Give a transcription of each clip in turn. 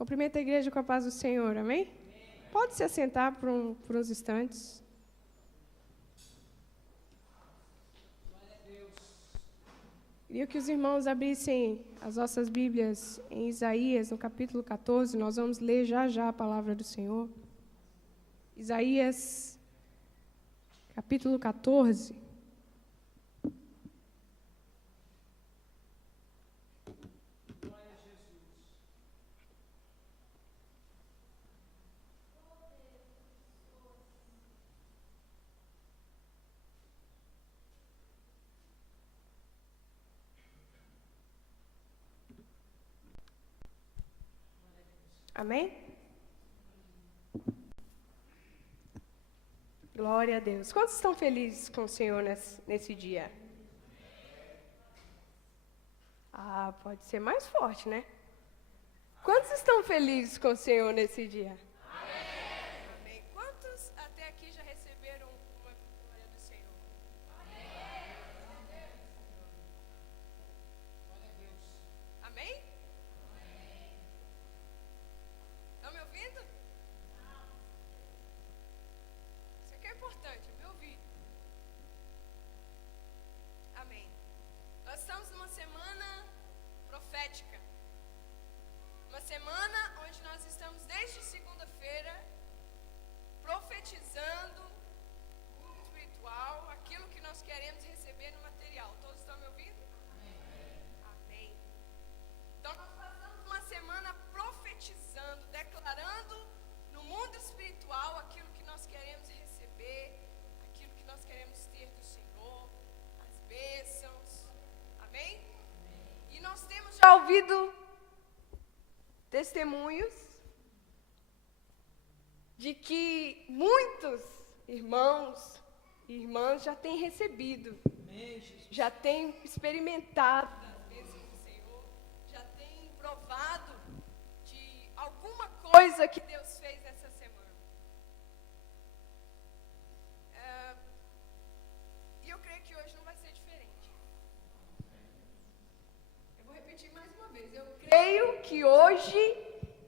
Cumprimento a igreja com a paz do Senhor, amém? Pode se assentar por uns instantes. Queria que os irmãos abrissem as nossas Bíblias em Isaías, no capítulo 14. Nós vamos ler já a palavra do Senhor. Isaías, capítulo 14. Amém? Glória a Deus. Quantos estão felizes com o Senhor nesse dia? Ah, pode ser mais forte, né? Quantos estão felizes com o Senhor nesse dia? Amém. Quantos até aqui já receberam uma vitória do Senhor? Amém? Estão me ouvindo? Isso aqui é importante, me ouvir. Amém. Nós estamos numa semana profética. Uma semana onde nós estamos desde segunda-feira profetizando no mundo espiritual aquilo que nós queremos receber no material. Todos estão me ouvindo? Amém. Então nós passamos uma semana profetizando, declarando no mundo espiritual aquilo que nós queremos receber, aquilo que nós queremos ter do Senhor, as bênçãos. Amém? E nós temos já ouvido testemunhos de que muitos irmãos e irmãs já têm recebido, já têm experimentado as bênçãos do Senhor, já têm provado de alguma coisa que Deus fez essa semana. E eu creio que hoje não vai ser diferente. Eu vou repetir mais uma vez. Eu creio que hoje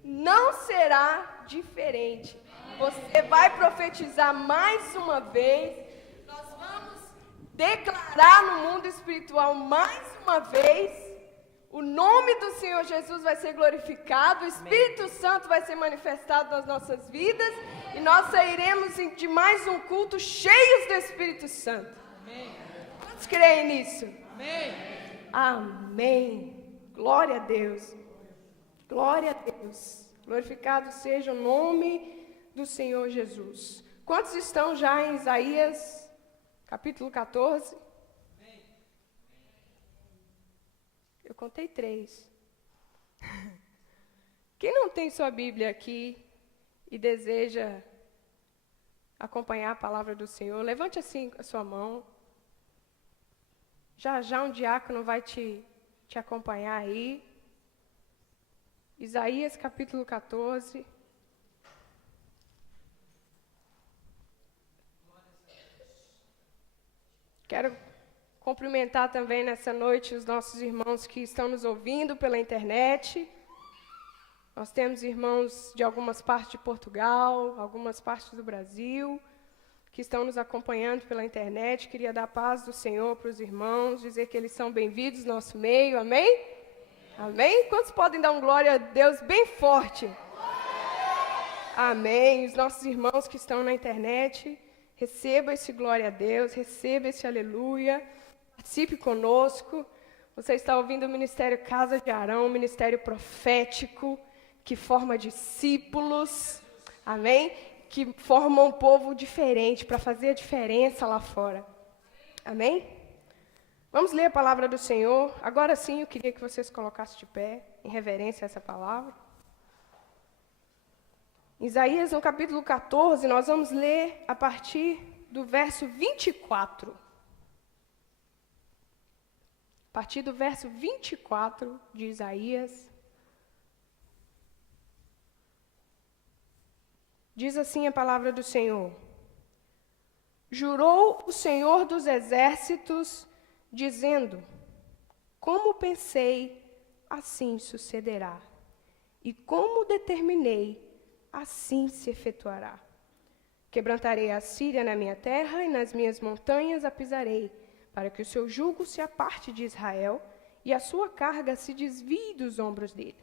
não será diferente. Você vai profetizar mais uma vez. Nós vamos declarar no mundo espiritual mais uma vez. O nome do Senhor Jesus vai ser glorificado. O Espírito Santo vai ser manifestado nas nossas vidas. E nós sairemos de mais um culto cheios do Espírito Santo. Quantos creem nisso? Amém. Glória a Deus. Glória a Deus. Glorificado seja o nome do Senhor Jesus. Quantos estão já em Isaías, capítulo 14? Eu contei 3. Quem não tem sua Bíblia aqui e deseja acompanhar a palavra do Senhor, levante assim a sua mão. Já um diácono vai te acompanhar aí. Isaías capítulo 14. Quero cumprimentar também nessa noite os nossos irmãos que estão nos ouvindo pela internet. Nós temos irmãos de algumas partes de Portugal, algumas partes do Brasil, que estão nos acompanhando pela internet. Queria dar a paz do Senhor para os irmãos, dizer que eles são bem-vindos no nosso meio, amém? Amém? Quantos podem dar um glória a Deus bem forte? Amém. Os nossos irmãos que estão na internet, receba esse glória a Deus, receba esse aleluia, participe conosco. Você está ouvindo o Ministério Casa de Arão, um ministério profético, que forma discípulos, amém? Que forma um povo diferente, para fazer a diferença lá fora. Amém? Vamos ler a palavra do Senhor. Agora sim, eu queria que vocês colocassem de pé, em reverência a essa palavra. Isaías, no capítulo 14, nós vamos ler a partir do verso 24. A partir do verso 24 de Isaías. Diz assim a palavra do Senhor. Jurou o Senhor dos exércitos, dizendo: como pensei, assim sucederá. e como determinei, assim se efetuará. Quebrantarei a Síria na minha terra, e nas minhas montanhas a pisarei, para que o seu jugo se aparte de Israel, e a sua carga se desvie dos ombros dele.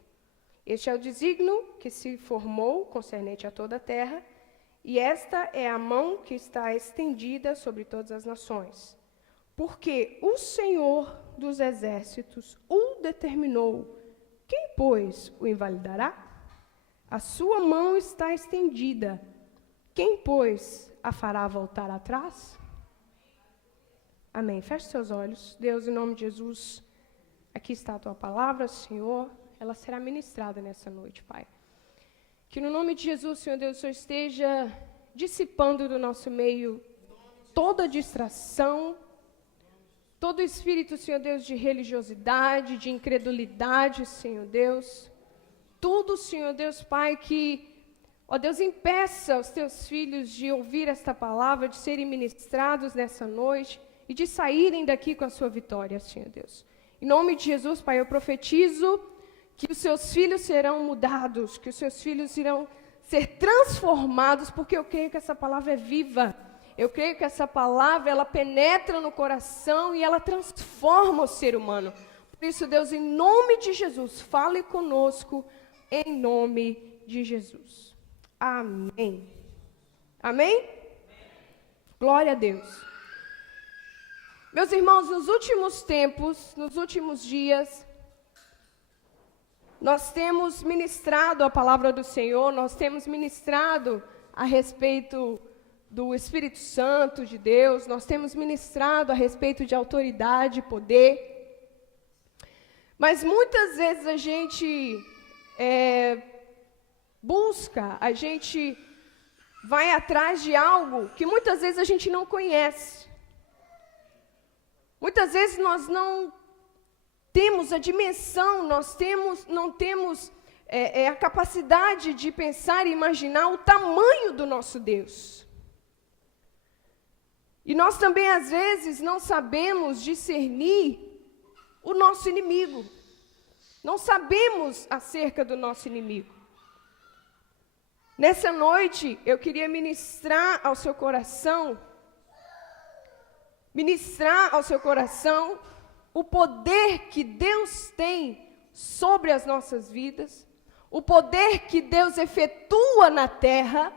Este é o desígnio que se formou concernente a toda a terra, e esta é a mão que está estendida sobre todas as nações. Porque o Senhor dos exércitos o determinou. Quem, pois, o invalidará? A sua mão está estendida. Quem, pois, a fará voltar atrás? Amém. Feche seus olhos. Deus, em nome de Jesus, aqui está a tua palavra, Senhor. Ela será ministrada nessa noite, Pai. Que no nome de Jesus, Senhor Deus, o Senhor esteja dissipando do nosso meio toda distração, todo espírito, Senhor Deus, de religiosidade, de incredulidade, Senhor Deus. Tudo, Senhor Deus, Pai, que, ó Deus, impeça os teus filhos de ouvir esta palavra, de serem ministrados nessa noite e de saírem daqui com a sua vitória, Senhor Deus. Em nome de Jesus, Pai, eu profetizo que os seus filhos serão mudados, que os seus filhos irão ser transformados, porque eu creio que essa palavra é viva. Eu creio que essa palavra, ela penetra no coração e ela transforma o ser humano. Por isso, Deus, em nome de Jesus, fale conosco, em nome de Jesus. Amém. Amém? Glória a Deus. Meus irmãos, nos últimos tempos, nos últimos dias, nós temos ministrado a palavra do Senhor, nós temos ministrado a respeito do Espírito Santo de Deus, nós temos ministrado a respeito de autoridade e poder. Mas muitas vezes a gente busca, a gente vai atrás de algo que muitas vezes a gente não conhece. Muitas vezes nós não temos a dimensão, não temos a capacidade de pensar e imaginar o tamanho do nosso Deus. E nós também, às vezes, não sabemos discernir o nosso inimigo. Não sabemos acerca do nosso inimigo. Nessa noite, eu queria ministrar ao seu coração o poder que Deus tem sobre as nossas vidas, o poder que Deus efetua na terra.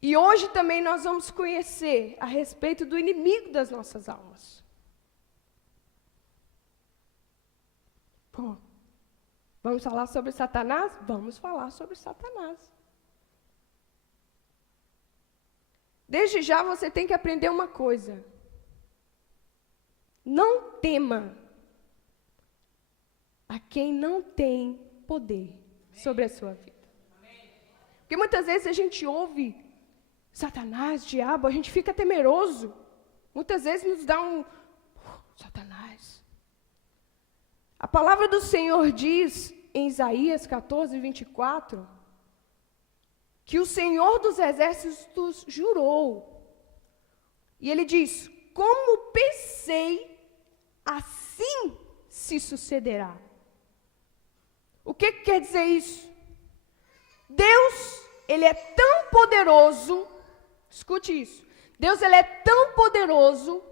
E hoje também nós vamos conhecer a respeito do inimigo das nossas almas. Bom, vamos falar sobre Satanás? Vamos falar sobre Satanás. Desde já você tem que aprender uma coisa. Não tema a quem não tem poder sobre a sua vida. Porque muitas vezes a gente ouve Satanás, diabo, a gente fica temeroso. Muitas vezes nos dá Satanás. A palavra do Senhor diz em Isaías 14, 24, que o Senhor dos exércitos jurou. E ele diz: como pensei, assim se sucederá. O que quer dizer isso? Deus, ele é tão poderoso, escute isso, Deus, ele é tão poderoso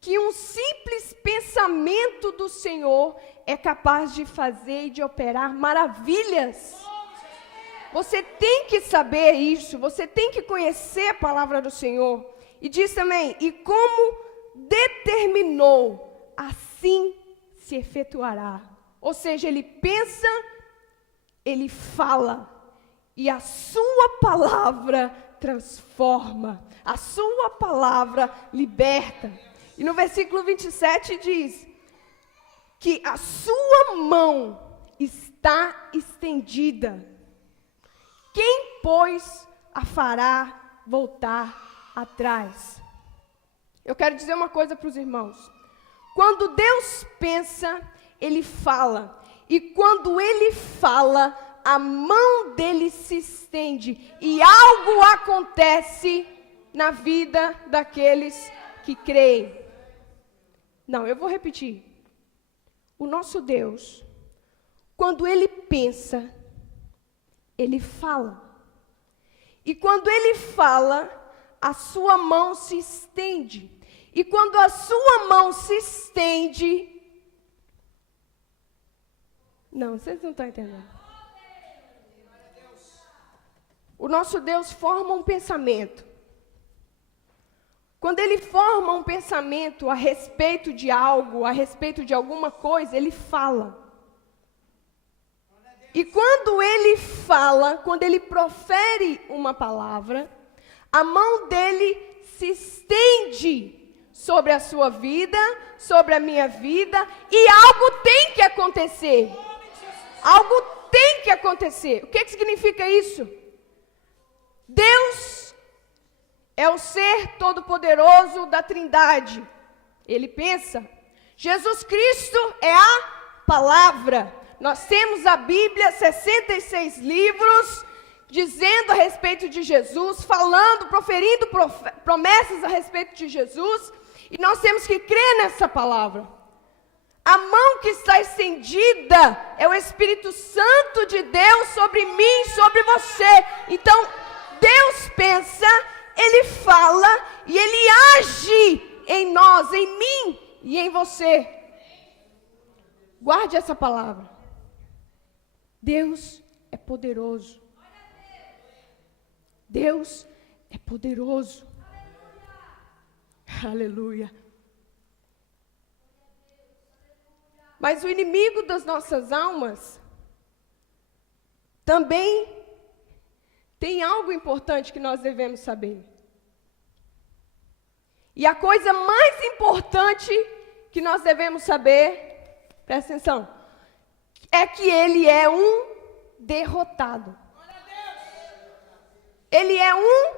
que um simples pensamento do Senhor é capaz de fazer e de operar maravilhas. Você tem que saber isso, você tem que conhecer a palavra do Senhor. E diz também, e como determinou, assim se efetuará. Ou seja, ele pensa, ele fala, e a sua palavra transforma, a sua palavra liberta. E no versículo 27 diz que a sua mão está estendida. Quem, pois, a fará voltar atrás? Eu quero dizer uma coisa para os irmãos. Quando Deus pensa, ele fala. E quando ele fala, a mão dele se estende. E algo acontece na vida daqueles que creem. Não, eu vou repetir. O nosso Deus, quando ele pensa, ele fala. E quando ele fala, a sua mão se estende. E quando a sua mão se estende... Não, vocês não estão entendendo. O nosso Deus forma um pensamento. Quando ele forma um pensamento a respeito de algo, a respeito de alguma coisa, ele fala. E quando ele fala, quando ele profere uma palavra, a mão dele se estende sobre a sua vida, sobre a minha vida, e algo tem que acontecer. Algo tem que acontecer. O que significa isso? Deus é o ser todo-poderoso da Trindade. Ele pensa. Jesus Cristo é a palavra. Nós temos a Bíblia, 66 livros, dizendo a respeito de Jesus, falando, proferindo promessas a respeito de Jesus, e nós temos que crer nessa palavra. A mão que está estendida é o Espírito Santo de Deus sobre mim, sobre você. Então, Deus pensa, Ele fala e Ele age em nós, em mim e em você. Guarde essa palavra. Deus é poderoso. Deus é poderoso. Aleluia. Mas o inimigo das nossas almas também tem algo importante que nós devemos saber. E a coisa mais importante que nós devemos saber, presta atenção, é que ele é um derrotado. Ele é um...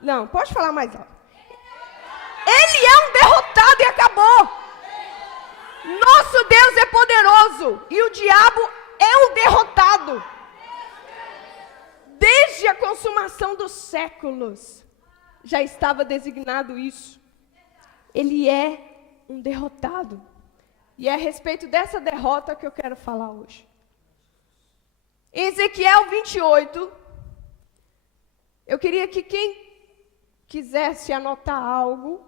Não, pode falar mais alto. Ele é um derrotado e acabou. Nosso Deus é poderoso e o diabo é um derrotado. Desde a consumação dos séculos, já estava designado isso. Ele é um derrotado. E é a respeito dessa derrota que eu quero falar hoje. Em Ezequiel 28, eu queria que quem quisesse anotar algo,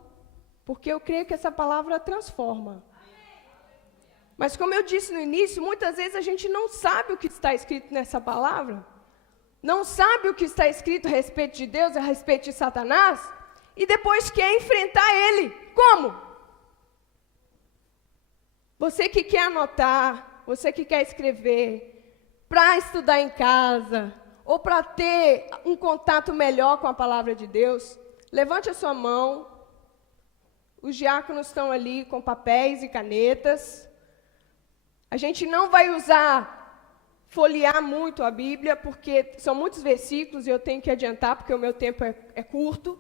porque eu creio que essa palavra transforma. Mas como eu disse no início, muitas vezes a gente não sabe o que está escrito nessa palavra, não sabe o que está escrito a respeito de Deus, a respeito de Satanás, e depois quer enfrentar ele. Como? Você que quer anotar, você que quer escrever, para estudar em casa, ou para ter um contato melhor com a palavra de Deus, levante a sua mão. Os diáconos estão ali com papéis e canetas. A gente não vai folhear muito a Bíblia, porque são muitos versículos e eu tenho que adiantar, porque o meu tempo é curto.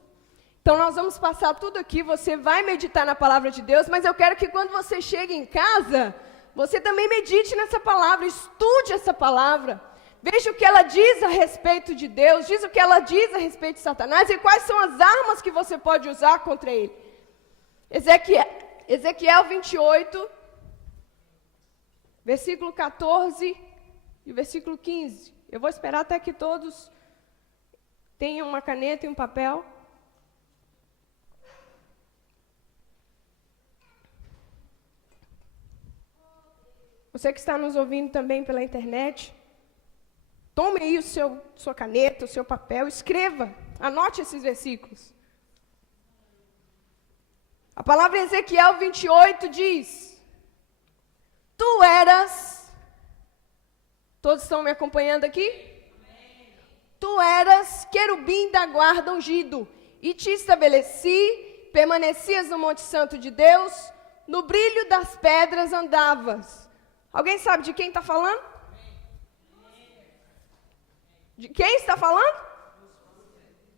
Então, nós vamos passar tudo aqui, você vai meditar na palavra de Deus, mas eu quero que quando você chegue em casa, você também medite nessa palavra, estude essa palavra. Veja o que ela diz a respeito de Deus, diz o que ela diz a respeito de Satanás e quais são as armas que você pode usar contra ele. Ezequiel 28, versículo 14 e o versículo 15. Eu vou esperar até que todos tenham uma caneta e um papel. Você que está nos ouvindo também pela internet, tome aí sua caneta, o seu papel, escreva, anote esses versículos. A palavra Ezequiel 28 diz: Tu eras, todos estão me acompanhando aqui? Amém. Tu eras querubim da guarda ungido, e te estabeleci, permanecias no Monte Santo de Deus, no brilho das pedras andavas. Alguém sabe de quem está falando? De quem está falando?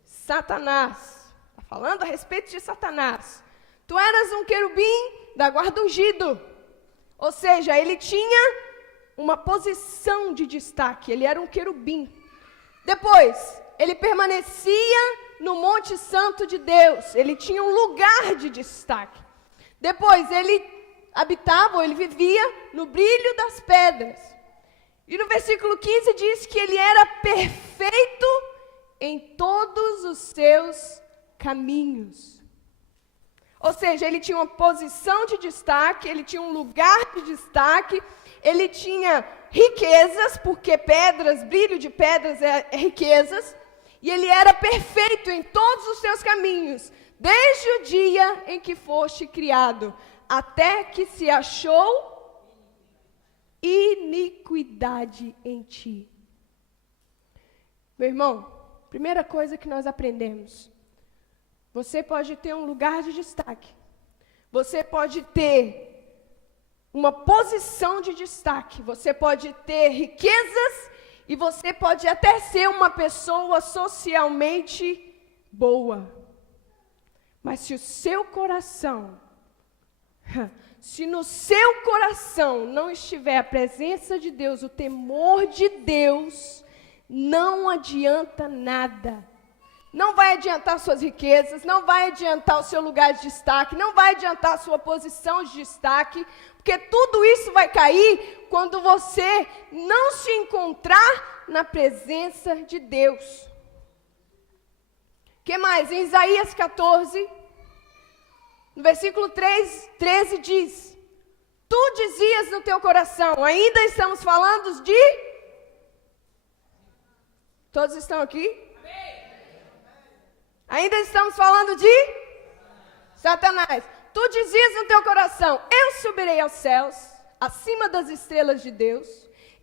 Satanás. Está falando a respeito de Satanás. Tu eras um querubim da guarda ungido. Ou seja, ele tinha uma posição de destaque. Ele era um querubim. Depois, ele permanecia no Monte Santo de Deus. Ele tinha um lugar de destaque. Depois, ele habitava, ou ele vivia no brilho das pedras. E no versículo 15 diz que ele era perfeito em todos os seus caminhos. Ou seja, ele tinha uma posição de destaque, ele tinha um lugar de destaque, ele tinha riquezas, porque pedras, brilho de pedras é riquezas, e ele era perfeito em todos os seus caminhos, desde o dia em que foste criado, até que se achou iniquidade em ti. Meu irmão, primeira coisa que nós aprendemos, você pode ter um lugar de destaque, você pode ter uma posição de destaque, você pode ter riquezas e você pode até ser uma pessoa socialmente boa. Mas se o seu coração, se no seu coração não estiver a presença de Deus, o temor de Deus, não adianta nada. Não vai adiantar suas riquezas, não vai adiantar o seu lugar de destaque, não vai adiantar a sua posição de destaque, porque tudo isso vai cair quando você não se encontrar na presença de Deus. O que mais? Em Isaías 14, no versículo 13 diz: tu dizias no teu coração, ainda estamos falando de... Todos estão aqui? Ainda estamos falando de Satanás. Tu dizias no teu coração, eu subirei aos céus, acima das estrelas de Deus,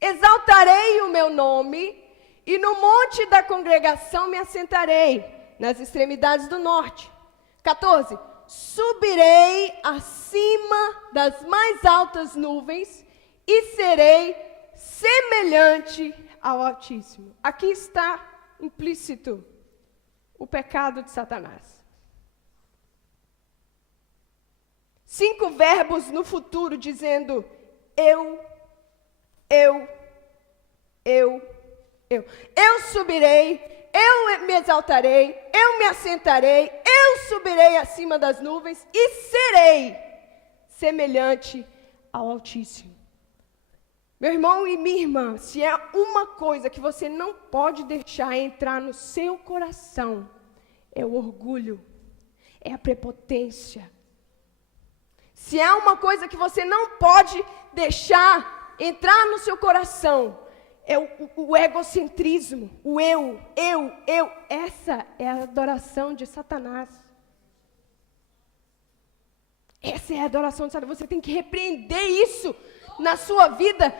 exaltarei o meu nome, e no monte da congregação me assentarei, nas extremidades do norte. 14. Subirei acima das mais altas nuvens, e serei semelhante ao Altíssimo. Aqui está implícito o pecado de Satanás. 5 verbos no futuro dizendo eu subirei, eu me exaltarei, eu me assentarei, eu subirei acima das nuvens e serei semelhante ao Altíssimo. Meu irmão e minha irmã, se é uma coisa que você não pode deixar entrar no seu coração, é o orgulho, é a prepotência. Se há uma coisa que você não pode deixar entrar no seu coração, é o egocentrismo, o eu. Essa é a adoração de Satanás. Essa é a adoração de Satanás. Você tem que repreender isso na sua vida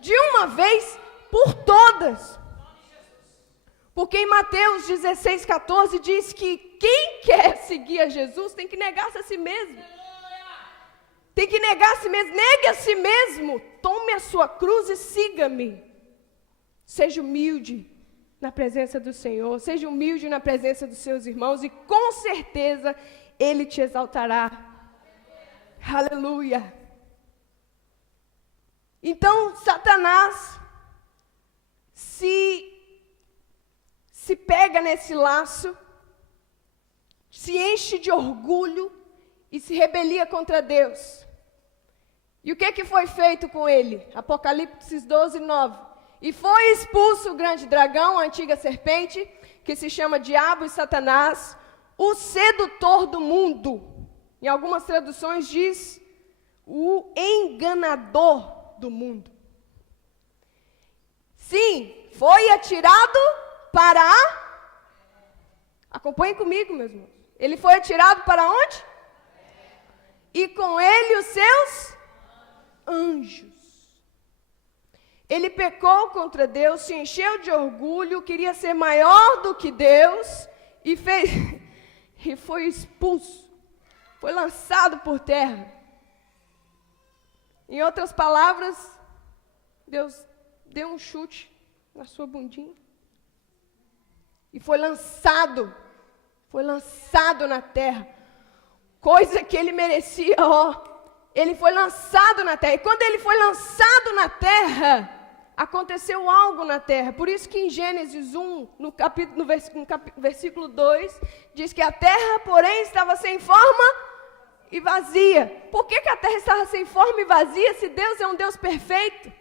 de uma vez por todas. Porque em Mateus 16:14 diz que quem quer seguir a Jesus tem que negar-se a si mesmo. Tem que negar a si mesmo, negue a si mesmo, tome a sua cruz e siga-me. Seja humilde na presença do Senhor, seja humilde na presença dos seus irmãos e com certeza Ele te exaltará. Aleluia. Então, Satanás se pega nesse laço, se enche de orgulho e se rebelia contra Deus. E o que foi feito com ele? Apocalipse 12:9. E foi expulso o grande dragão, a antiga serpente, que se chama Diabo e Satanás, o sedutor do mundo. Em algumas traduções diz o enganador do mundo. Sim, foi atirado para a... Acompanhem comigo, meus irmãos. Ele foi atirado para onde? E com ele os seus anjos. Ele pecou contra Deus, se encheu de orgulho, queria ser maior do que Deus e foi expulso. Foi lançado por terra. Em outras palavras, Deus deu um chute na sua bundinha e foi lançado na terra. Coisa que ele merecia, ele foi lançado na terra. E quando ele foi lançado na terra, aconteceu algo na terra. Por isso que em Gênesis 1, no versículo 2, diz que a terra, porém, estava sem forma e vazia. Por que a terra estava sem forma e vazia se Deus é um Deus perfeito?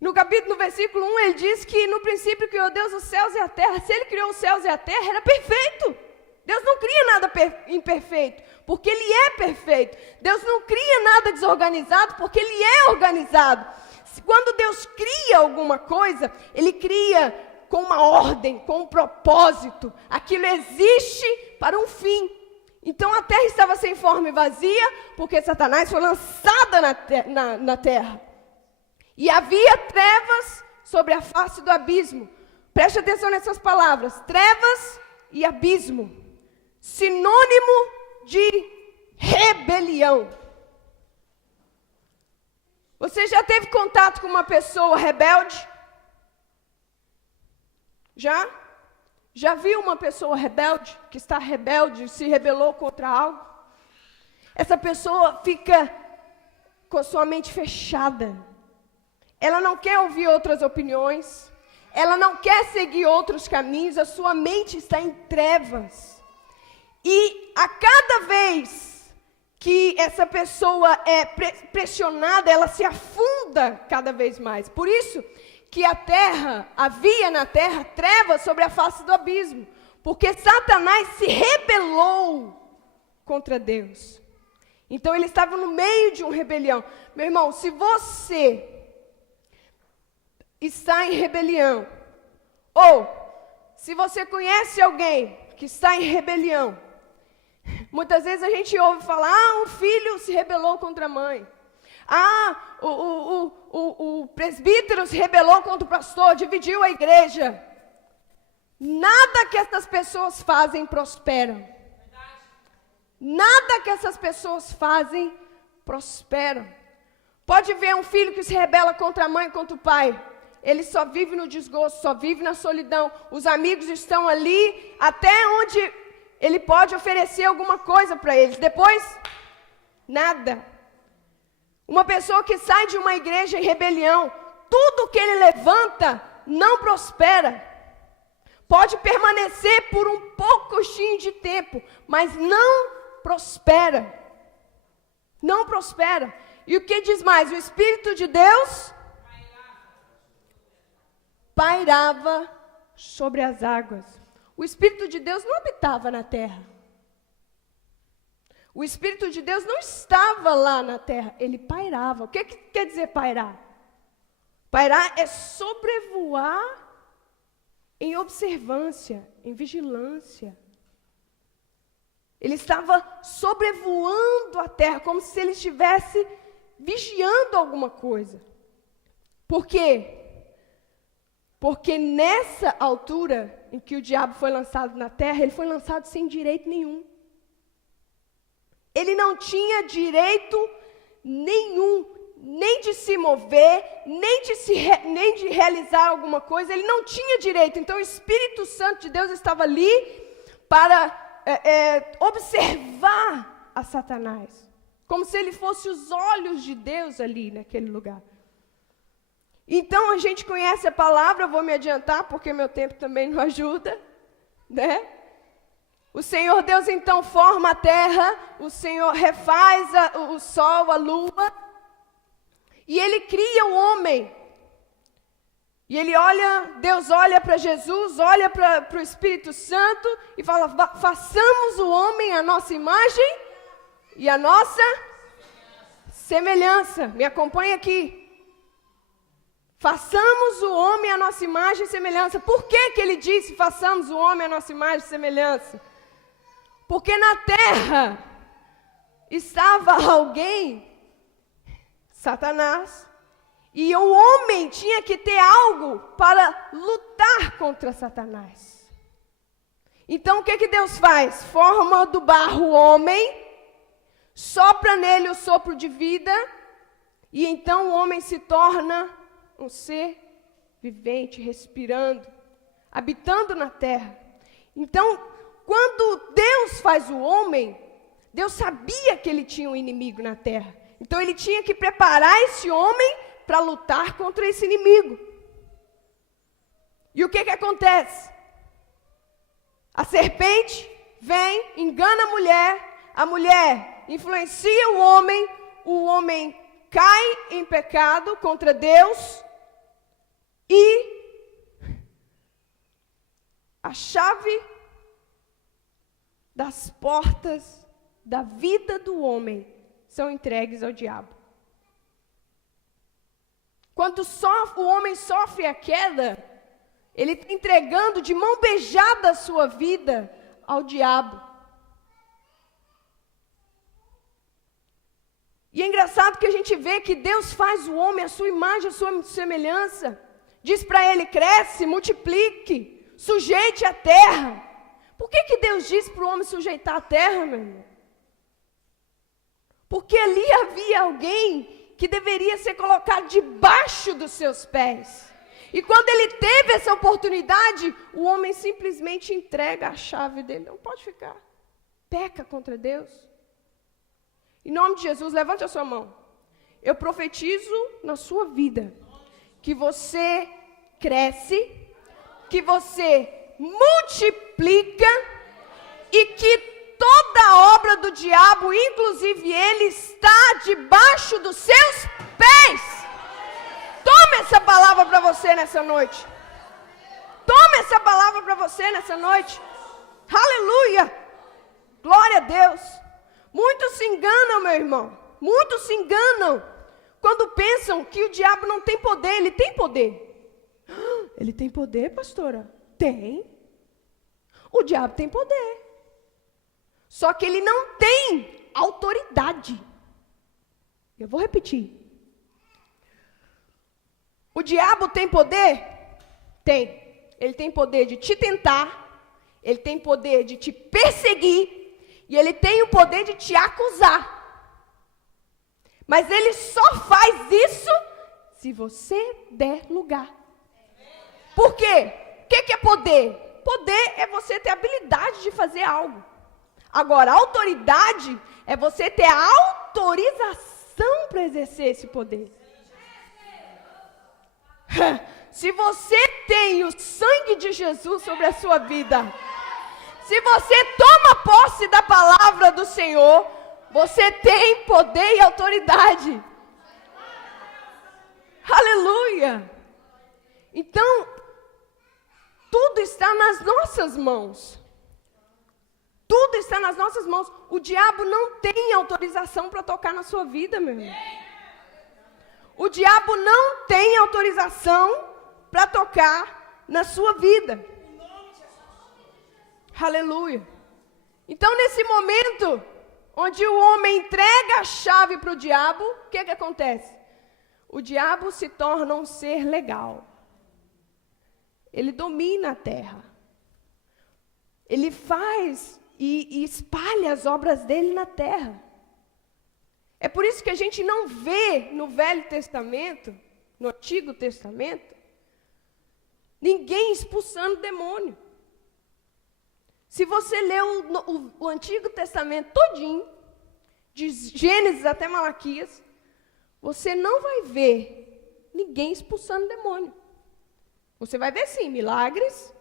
No versículo 1, ele diz que no princípio criou Deus os céus e a terra. Se ele criou os céus e a terra, era perfeito. Deus não cria nada imperfeito, porque Ele é perfeito. Deus não cria nada desorganizado, porque Ele é organizado. Quando Deus cria alguma coisa, Ele cria com uma ordem, com um propósito. Aquilo existe para um fim. Então a terra estava sem forma e vazia, porque Satanás foi lançado na terra. E havia trevas sobre a face do abismo. Preste atenção nessas palavras. Trevas e abismo. Sinônimo de rebelião. Você já teve contato com uma pessoa rebelde? Já? Já viu uma pessoa rebelde, que está rebelde, se rebelou contra algo? Essa pessoa fica com sua mente fechada. Ela não quer ouvir outras opiniões. Ela não quer seguir outros caminhos. A sua mente está em trevas. E a cada vez que essa pessoa é pressionada, ela se afunda cada vez mais. Por isso que havia na terra trevas sobre a face do abismo. Porque Satanás se rebelou contra Deus. Então ele estava no meio de uma rebelião. Meu irmão, se você está em rebelião, ou se você conhece alguém que está em rebelião, muitas vezes a gente ouve falar, um filho se rebelou contra a mãe. O presbítero se rebelou contra o pastor, dividiu a igreja. Nada que essas pessoas fazem prosperam. Nada que essas pessoas fazem prosperam. Pode ver um filho que se rebela contra a mãe, contra o pai. Ele só vive no desgosto, só vive na solidão. Os amigos estão ali até onde ele pode oferecer alguma coisa para eles. Depois, nada. Uma pessoa que sai de uma igreja em rebelião, tudo que ele levanta não prospera. Pode permanecer por um pouquinho de tempo, mas não prospera. Não prospera. E o que diz mais? O Espírito de Deus pairava sobre as águas. O Espírito de Deus não habitava na terra. O Espírito de Deus não estava lá na terra, ele pairava. O que quer dizer pairar? Pairar é sobrevoar em observância, em vigilância. Ele estava sobrevoando a terra, como se ele estivesse vigiando alguma coisa. Por quê? Porque nessa altura em que o diabo foi lançado na terra, ele foi lançado sem direito nenhum. Ele não tinha direito nenhum, nem de se mover, nem de realizar alguma coisa. Ele não tinha direito. Então o Espírito Santo de Deus estava ali para observar a Satanás. Como se ele fosse os olhos de Deus ali naquele lugar. Então a gente conhece a palavra, eu vou me adiantar porque meu tempo também não ajuda, né? O Senhor Deus então forma a terra, o Senhor refaz o sol, a lua, e Ele cria o homem. E Deus olha para Jesus, olha para o Espírito Santo e fala, façamos o homem a nossa imagem e a nossa semelhança. Me acompanha aqui. Façamos o homem a nossa imagem e semelhança. Por que ele disse, façamos o homem a nossa imagem e semelhança? Porque na terra estava alguém, Satanás, e o homem tinha que ter algo para lutar contra Satanás. Então o que Deus faz? Forma do barro o homem, sopra nele o sopro de vida, e então o homem se torna um ser vivente, respirando, habitando na terra. Então, quando Deus faz o homem, Deus sabia que ele tinha um inimigo na terra. Então ele tinha que preparar esse homem para lutar contra esse inimigo. E o que acontece? A serpente vem, engana a mulher, a mulher influencia o homem cai em pecado contra Deus e a chave das portas da vida do homem são entregues ao diabo. Quando o homem sofre a queda, ele está entregando de mão beijada a sua vida ao diabo. E é engraçado que a gente vê que Deus faz o homem a sua imagem, a sua semelhança. Diz para ele, cresce, multiplique, sujeite a terra. Por que Deus diz para o homem sujeitar a terra, meu irmão? Porque ali havia alguém que deveria ser colocado debaixo dos seus pés. E quando ele teve essa oportunidade, o homem simplesmente entrega a chave dele. Não pode ficar. Peca contra Deus. Em nome de Jesus, levante a sua mão. Eu profetizo na sua vida que você cresce, que você multiplica e que toda a obra do diabo, inclusive ele, está debaixo dos seus pés. Tome essa palavra para você nessa noite. Tome essa palavra para você nessa noite. Aleluia. Glória a Deus. Muitos se enganam, meu irmão. Muitos se enganam quando pensam que o diabo não tem poder. Ele tem poder. Ele tem poder, pastora? Tem. O diabo tem poder. Só que ele não tem autoridade. Eu vou repetir. O diabo tem poder? Tem. Ele tem poder de te tentar, ele tem poder de te perseguir, e ele tem o poder de te acusar. Mas ele só faz isso se você der lugar. Por quê? O que é poder? Poder é você ter habilidade de fazer algo. Agora, autoridade é você ter a autorização para exercer esse poder. Se você tem o sangue de Jesus sobre a sua vida, se você toma posse da palavra do Senhor, você tem poder e autoridade. Aleluia! Então, tudo está nas nossas mãos. Tudo está nas nossas mãos. O diabo não tem autorização para tocar na sua vida, meu irmão. O diabo não tem autorização para tocar na sua vida. Aleluia. Então, nesse momento, onde o homem entrega a chave para o diabo, o que acontece? O diabo se torna um ser legal. Ele domina a terra. Ele faz e espalha as obras dele na terra. É por isso que a gente não vê no Velho Testamento, no Antigo Testamento, ninguém expulsando demônio. Se você ler o Antigo Testamento todinho, de Gênesis até Malaquias, você não vai ver ninguém expulsando demônio. Você vai ver sim, milagres,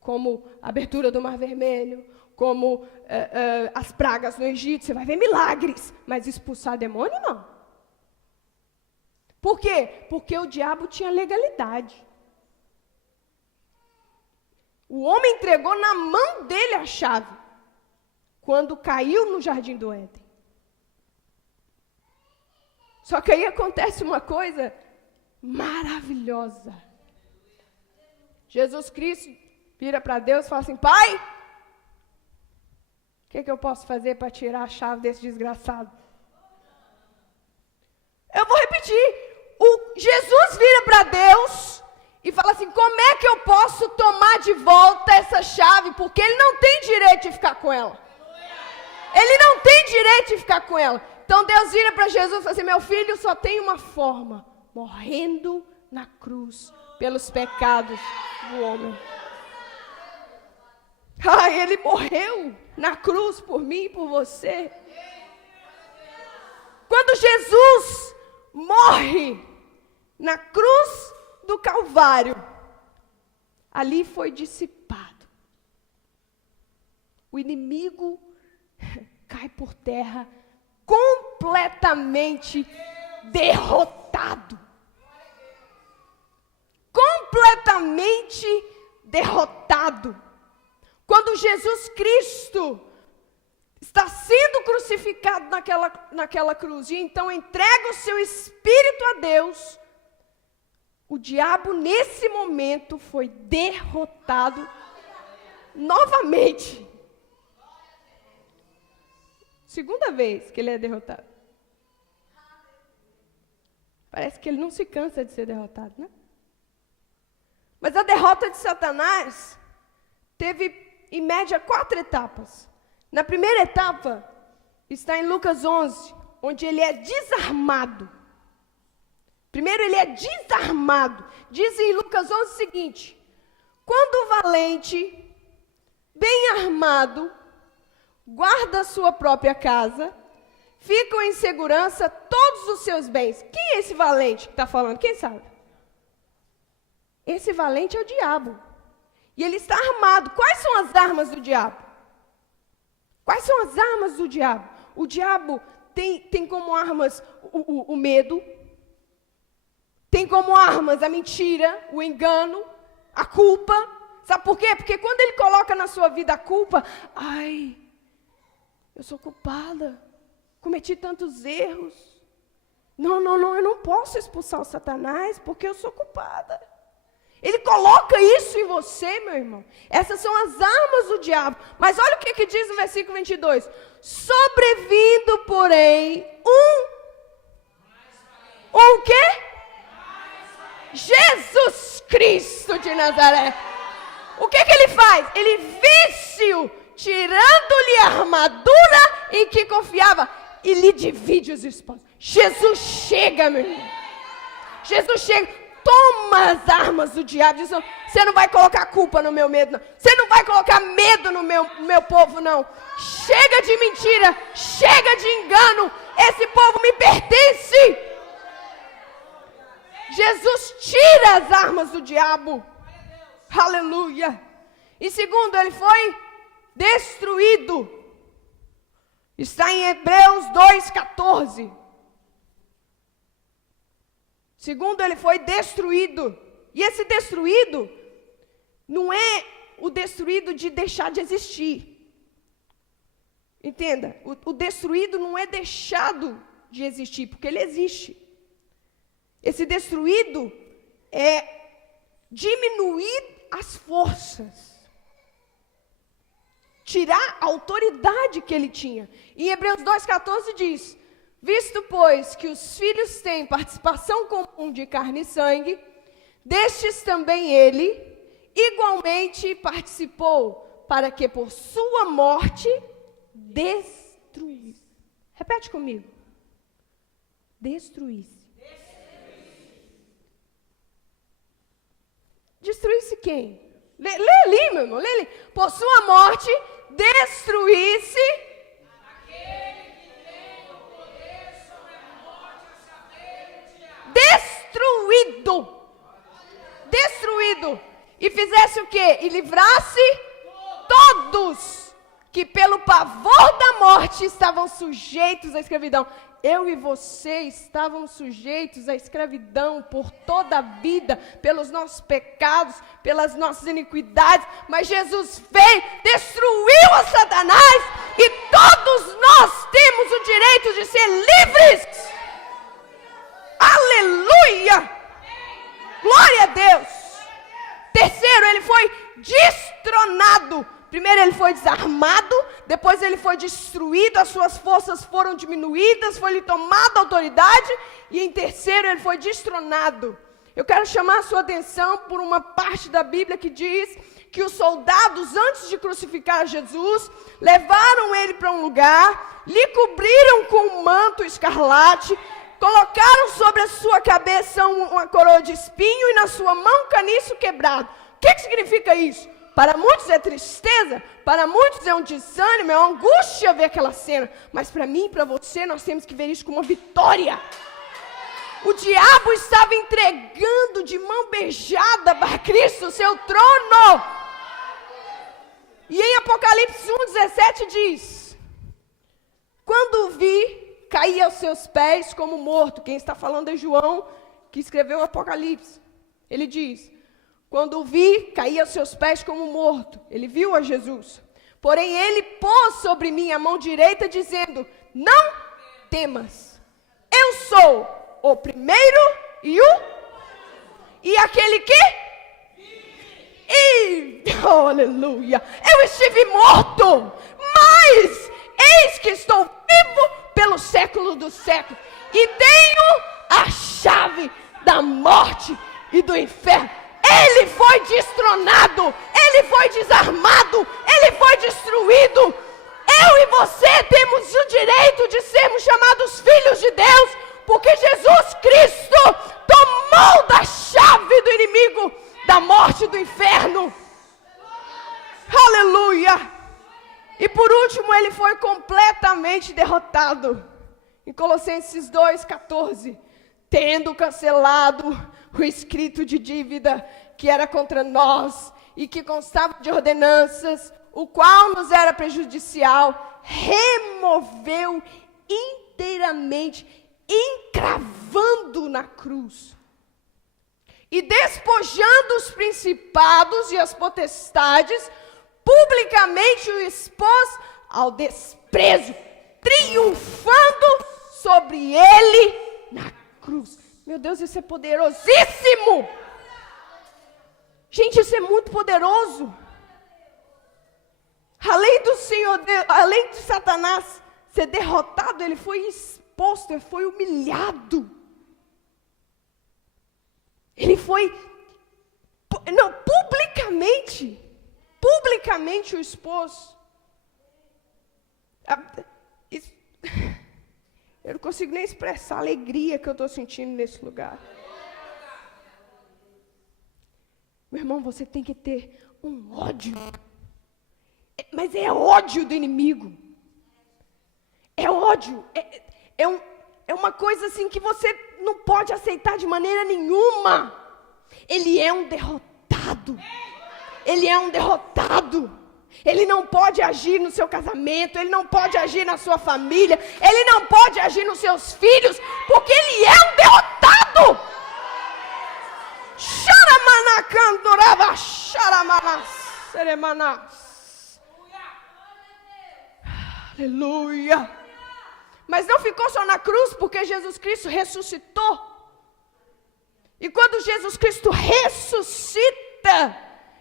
como a abertura do Mar Vermelho, como as pragas no Egito, você vai ver milagres, mas expulsar demônio não. Por quê? Porque o diabo tinha legalidade. O homem entregou na mão dele a chave, quando caiu no Jardim do Éden. Só que aí acontece uma coisa maravilhosa. Jesus Cristo vira para Deus e fala assim, Pai, o que eu posso fazer para tirar a chave desse desgraçado? Eu vou repetir. Jesus vira para Deus e fala assim, como é que eu posso tomar de volta essa chave? Porque ele não tem direito de ficar com ela. Ele não tem direito de ficar com ela. Então Deus vira para Jesus e fala assim, meu filho só tem uma forma, morrendo na cruz pelos pecados do homem. Ele morreu na cruz por mim e por você. Quando Jesus morre na cruz do Calvário, ali foi dissipado. O inimigo cai por terra, completamente derrotado. Completamente derrotado. Quando Jesus Cristo está sendo crucificado naquela cruz, e então entrega o seu espírito a Deus, o diabo nesse momento foi derrotado novamente. Segunda vez que ele é derrotado. Parece que ele não se cansa de ser derrotado, né? Mas a derrota de Satanás teve, em média, 4 etapas. Na primeira etapa, está em Lucas 11, onde ele é desarmado. Primeiro ele é desarmado. Diz em Lucas 11 o seguinte: quando o valente, bem armado, guarda a sua própria casa, ficam em segurança todos os seus bens. Quem é esse valente que está falando? Quem sabe? Esse valente é o diabo. E ele está armado. Quais são as armas do diabo? Quais são as armas do diabo? O diabo tem como armas o medo, tem como armas a mentira, o engano, a culpa. Sabe por quê? Porque quando ele coloca na sua vida a culpa, eu sou culpada, cometi tantos erros. Não, eu não posso expulsar o Satanás porque eu sou culpada. Ele coloca isso em você, meu irmão. Essas são as armas do diabo. Mas olha o que diz no versículo 22. Sobrevindo, porém, o quê? Jesus Cristo de Nazaré. O que ele faz? Ele vence-o, tirando-lhe a armadura em que confiava, e lhe divide os esposos. Jesus chega, meu irmão. Jesus chega. Toma as armas do diabo. Diz: você não vai colocar culpa no meu medo, não. Você não vai colocar medo no meu povo, não. Chega de mentira. Chega de engano. Esse povo me pertence. Jesus tira as armas do diabo. Aleluia. E segundo, ele foi destruído. Está em Hebreus 2,14. Segundo, ele foi destruído. E esse destruído não é o destruído de deixar de existir. Entenda, o destruído não é deixado de existir, porque ele existe. Esse destruído é diminuir as forças. Tirar a autoridade que ele tinha. Em Hebreus 2,14 diz: visto, pois, que os filhos têm participação comum de carne e sangue, destes também ele, igualmente, participou, para que por sua morte destruísse. Repete comigo. Destruísse. Destruísse quem? Lê ali, meu irmão, lê ali. Por sua morte destruísse destruído, e fizesse o quê? E livrasse todos que pelo pavor da morte estavam sujeitos à escravidão. Eu e você estávamos sujeitos à escravidão por toda a vida, pelos nossos pecados, pelas nossas iniquidades, mas Jesus veio, destruiu a Satanás, e todos nós temos o direito de ser livres. Aleluia! Glória a Deus! Terceiro, ele foi destronado. Primeiro ele foi desarmado, depois ele foi destruído, as suas forças foram diminuídas, foi-lhe tomada a autoridade, e em terceiro ele foi destronado. Eu quero chamar a sua atenção por uma parte da Bíblia que diz que os soldados, antes de crucificar Jesus, levaram ele para um lugar, lhe cobriram com um manto escarlate, colocaram sobre a sua cabeça uma coroa de espinho e na sua mão um caniço quebrado. O que significa isso? Para muitos é tristeza, para muitos é um desânimo, é uma angústia ver aquela cena. Mas para mim e para você, nós temos que ver isso como uma vitória. O diabo estava entregando de mão beijada para Cristo o seu trono. E em Apocalipse 1,17 diz: caí aos seus pés como morto. Quem está falando é João, que escreveu o Apocalipse. Ele diz, quando o vi, caí aos seus pés como morto. Ele viu a Jesus. Porém, ele pôs sobre mim a mão direita, dizendo, não temas. Eu sou o primeiro e aquele que? Aleluia. Eu estive morto, mas eis que estou vivo pelo século dos séculos. E tenho a chave da morte e do inferno. Ele foi destronado, ele foi desarmado, ele foi destruído. Eu e você temos o direito de sermos chamados filhos de Deus, porque Jesus Cristo tomou da chave do inimigo, da morte e do inferno. Aleluia! E por último, ele foi completamente derrotado. Em Colossenses 2,14, tendo cancelado o escrito de dívida que era contra nós e que constava de ordenanças, o qual nos era prejudicial, removeu inteiramente, encravando na cruz. E despojando os principados e as potestades, publicamente o expôs ao desprezo, triunfando sobre ele na cruz. Meu Deus, isso é poderosíssimo! Gente, isso é muito poderoso. Além do Senhor, além de Satanás ser derrotado, ele foi exposto, ele foi humilhado. Ele foi, publicamente o expôs. Eu não consigo nem expressar a alegria que eu estou sentindo nesse lugar. Meu irmão, você tem que ter um ódio. Mas é ódio do inimigo. É ódio. É uma coisa assim que você não pode aceitar de maneira nenhuma. Ele é um derrotado. Ele é um derrotado. Ele não pode agir no seu casamento. Ele não pode agir na sua família. Ele não pode agir nos seus filhos. Porque ele é um derrotado. Xaramanacandorava, xaramanás. Aleluia. Mas não ficou só na cruz, porque Jesus Cristo ressuscitou. E quando Jesus Cristo ressuscita,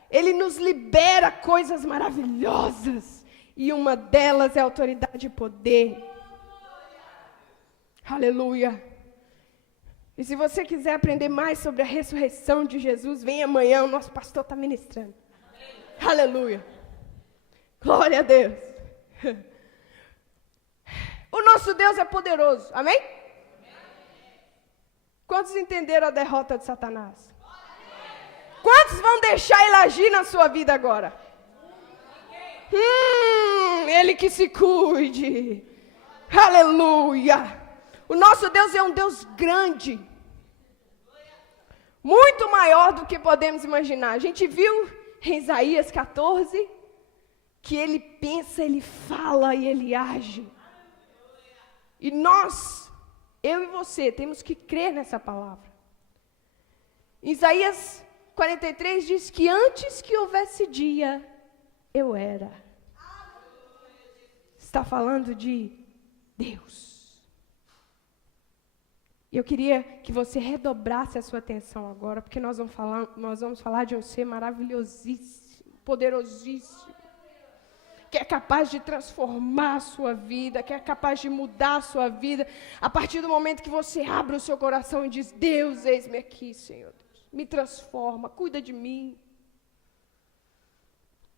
Ele nos libera coisas maravilhosas. E uma delas é autoridade e poder. Aleluia. E se você quiser aprender mais sobre a ressurreição de Jesus, vem amanhã, o nosso pastor está ministrando. Aleluia. Glória a Deus. O nosso Deus é poderoso, amém? Quantos entenderam a derrota de Satanás? Quantos vão deixar ele agir na sua vida agora? Ele que se cuide. Aleluia. O nosso Deus é um Deus grande. Muito maior do que podemos imaginar. A gente viu em Isaías 14 que ele pensa, ele fala e ele age. E nós, eu e você, temos que crer nessa palavra. Isaías 43 diz que antes que houvesse dia, eu era. Está falando de Deus. E eu queria que você redobrasse a sua atenção agora, porque nós vamos falar de um ser maravilhosíssimo, poderosíssimo, que é capaz de transformar a sua vida, que é capaz de mudar a sua vida, a partir do momento que você abre o seu coração e diz, Deus, eis-me aqui, Senhor Deus, me transforma, cuida de mim.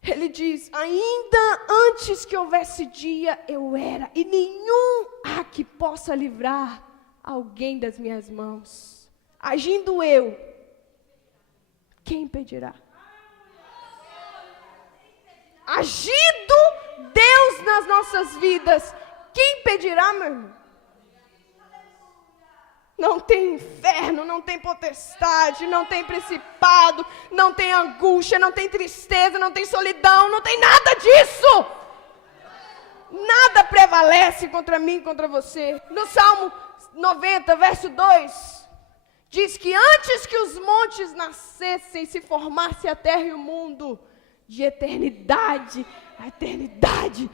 Ele diz, ainda antes que houvesse dia, eu era, e nenhum há que possa livrar alguém das minhas mãos. Agindo eu, quem impedirá? Agindo Deus nas nossas vidas, quem impedirá, meu irmão? Não tem inferno, não tem potestade, não tem principado, não tem angústia, não tem tristeza, não tem solidão, não tem nada disso. Nada prevalece contra mim e contra você. No Salmo 90, verso 2, diz que antes que os montes nascessem, se formasse a terra e o mundo, de eternidade a eternidade,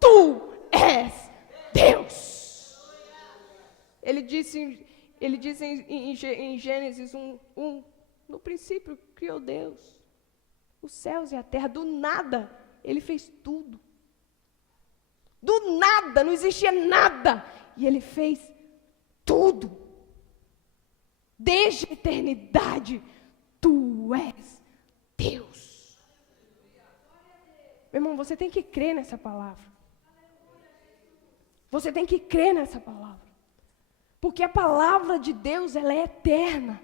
tu és Deus. Ele diz em Gênesis 1, no princípio criou Deus os céus e a terra. Do nada, ele fez tudo. Do nada, não existia nada. E ele fez tudo. Desde a eternidade, tu és Deus. Meu irmão, você tem que crer nessa palavra. Você tem que crer nessa palavra. Porque a palavra de Deus, ela é eterna.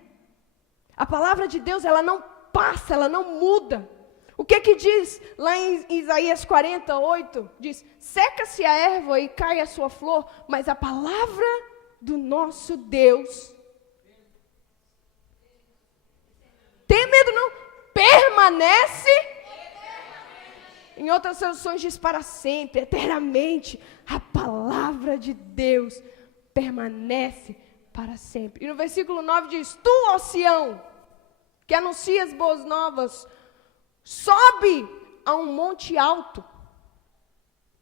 A palavra de Deus, ela não passa, ela não muda. O que diz lá em Isaías 48? Diz, seca-se a erva e cai a sua flor, mas a palavra do nosso Deus, tem medo não, permanece. Em outras traduções diz para sempre, eternamente. A palavra de Deus permanece para sempre. E no versículo 9 diz, tu, ó Sião, que anuncias boas novas, sobe a um monte alto.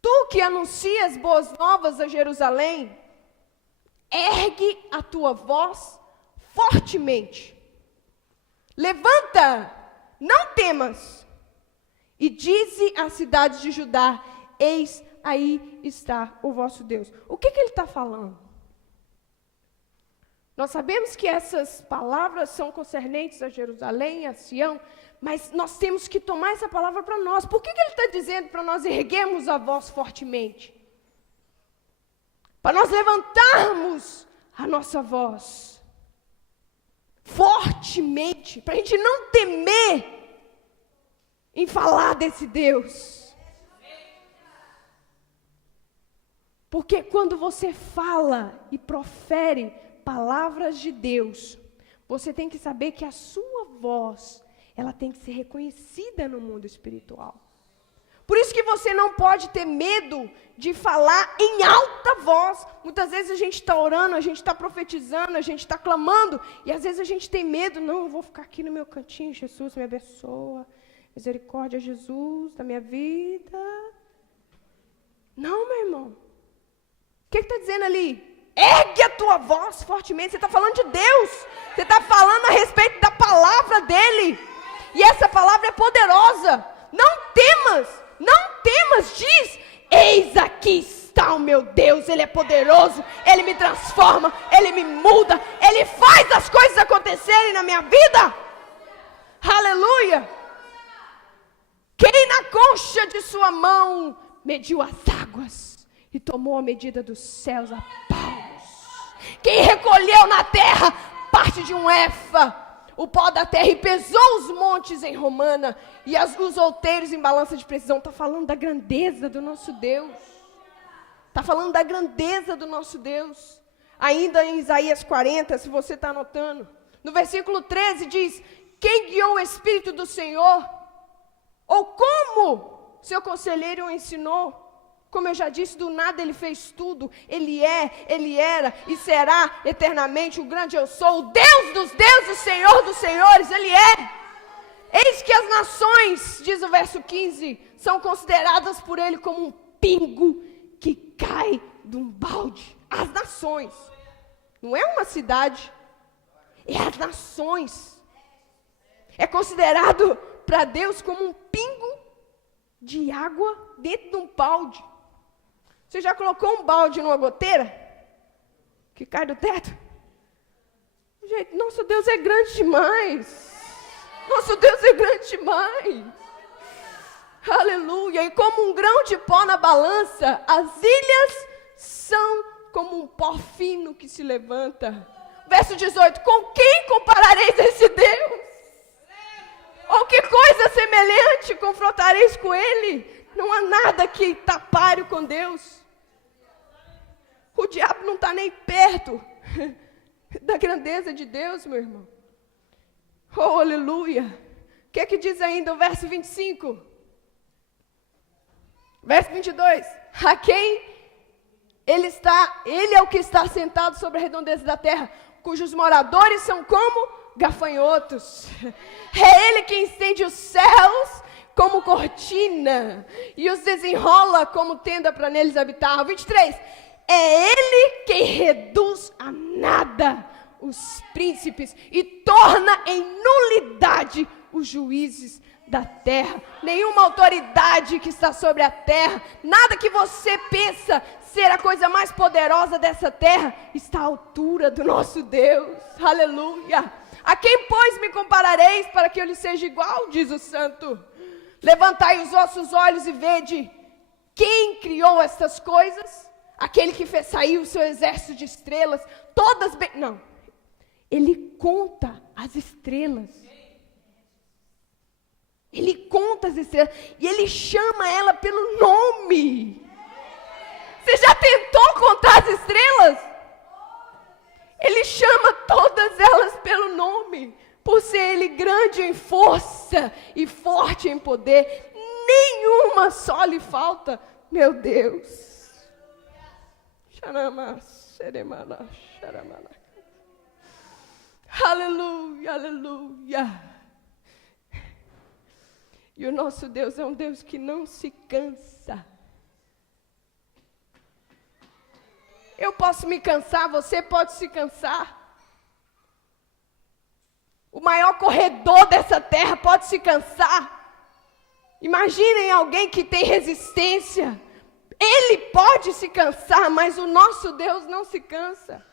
Tu que anuncias boas novas a Jerusalém, ergue a tua voz fortemente. Levanta, não temas, e dize à cidade de Judá, eis aí está o vosso Deus. O que ele está falando? Nós sabemos que essas palavras são concernentes a Jerusalém, a Sião, mas nós temos que tomar essa palavra para nós. Por que ele está dizendo para nós erguermos a voz fortemente? Para nós levantarmos a nossa voz fortemente, para a gente não temer em falar desse Deus. Porque quando você fala e profere palavras de Deus, você tem que saber que a sua voz, ela tem que ser reconhecida no mundo espiritual. Por isso que você não pode ter medo de falar em alta voz. Muitas vezes a gente está orando, a gente está profetizando, a gente está clamando, e às vezes a gente tem medo. Não, eu vou ficar aqui no meu cantinho, Jesus me abençoa, misericórdia, Jesus, da minha vida. Não, meu irmão. O que está dizendo ali? Ergue a tua voz fortemente. Você está falando de Deus. Você está falando a respeito da palavra dEle. E essa palavra é poderosa. Não temas, não temas, diz, eis aqui está o meu Deus, Ele é poderoso, Ele me transforma, Ele me muda, Ele faz as coisas acontecerem na minha vida. Aleluia. Quem na concha de sua mão mediu as águas e tomou a medida dos céus a palmos. Quem recolheu na terra parte de um efa o pó da terra e pesou os montes em romana e os outeiros em balança de precisão. Está falando da grandeza do nosso Deus. Está falando da grandeza do nosso Deus. Ainda em Isaías 40, se você está anotando, no versículo 13 diz, quem guiou o Espírito do Senhor? Ou como seu conselheiro o ensinou? Como eu já disse, do nada ele fez tudo. Ele é, ele era e será eternamente o grande eu sou, o Deus dos deuses, o Senhor dos senhores, ele é. Eis que as nações, diz o verso 15, são consideradas por ele como um pingo que cai de um balde. As nações. Não é uma cidade, é as nações. É considerado para Deus como um pingo de água dentro de um balde. Você já colocou um balde numa goteira que cai do teto? Gente, nosso Deus é grande demais. Nosso Deus é grande demais. Aleluia. E como um grão de pó na balança, as ilhas são como um pó fino que se levanta. Verso 18. Com quem comparareis esse Deus? Ou que coisa semelhante confrontareis com ele? Não há nada que está páreo com Deus. O diabo não está nem perto da grandeza de Deus, meu irmão. Oh, aleluia. O que diz ainda o verso 25? Verso 22. a quem ele é o que está sentado sobre a redondeza da terra, cujos moradores são como gafanhotos. É ele que estende os céus como cortina e os desenrola como tenda para neles habitar. 23. É ele quem reduz a nada os príncipes e torna em nulidade os juízes da terra. Nenhuma autoridade que está sobre a terra, nada que você pensa ser a coisa mais poderosa dessa terra, está à altura do nosso Deus. Aleluia. A quem, pois, me comparareis para que eu lhe seja igual, diz o santo. Levantai os vossos olhos e vede quem criou estas coisas. Aquele que fez sair o seu exército de estrelas, todas bem... Não, ele conta as estrelas. Ele conta as estrelas e ele chama ela pelo nome. Você já tentou contar as estrelas? Ele chama todas elas pelo nome. Por ser ele grande em força e forte em poder, nenhuma só lhe falta. Meu Deus. Aleluia, aleluia. E o nosso Deus é um Deus que não se cansa. Eu posso me cansar, você pode se cansar. O maior corredor dessa terra pode se cansar. Imaginem alguém que tem resistência. Ele pode se cansar, mas o nosso Deus não se cansa.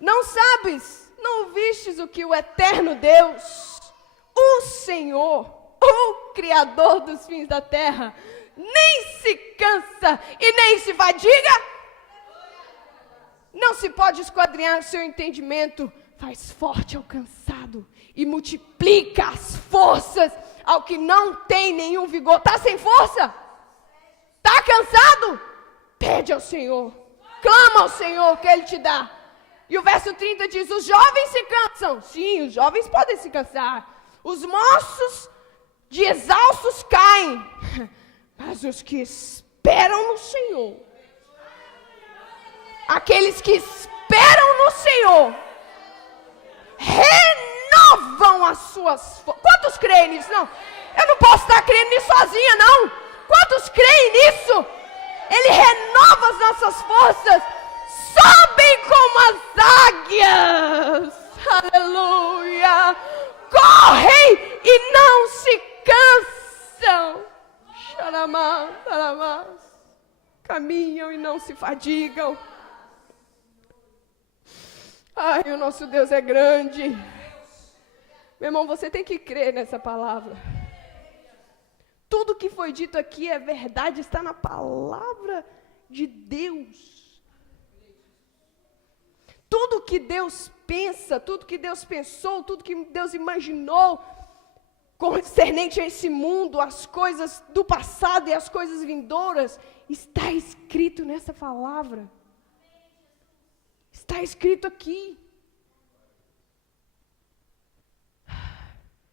Não sabes, não ouvistes o que o eterno Deus, o Senhor, o Criador dos fins da terra, nem se cansa e nem se fadiga? Não se pode esquadrinhar o seu entendimento. Faz forte ao cansado e multiplica as forças ao que não tem nenhum vigor. Está sem força? Está cansado? Pede ao Senhor. Clama ao Senhor que Ele te dá. E o verso 30 diz, os jovens se cansam. Sim, os jovens podem se cansar. Os moços de exaustos caem. Mas os que esperam no Senhor, aqueles que esperam no Senhor, renovam as suas forças. Quantos creem nisso? Não, eu não posso estar crendo nisso sozinha, não. Quantos creem nisso? Ele renova as nossas forças. Sobem como as águias. Aleluia. Correm e não se cansam. Xaramá, xaramá. Caminham e não se fadigam. Ai, o nosso Deus é grande. Meu irmão, você tem que crer nessa palavra. Tudo que foi dito aqui é verdade, está na palavra de Deus. Tudo que Deus pensa, tudo que Deus pensou, tudo que Deus imaginou concernente a esse mundo, as coisas do passado e as coisas vindouras, está escrito nessa palavra. Está escrito aqui.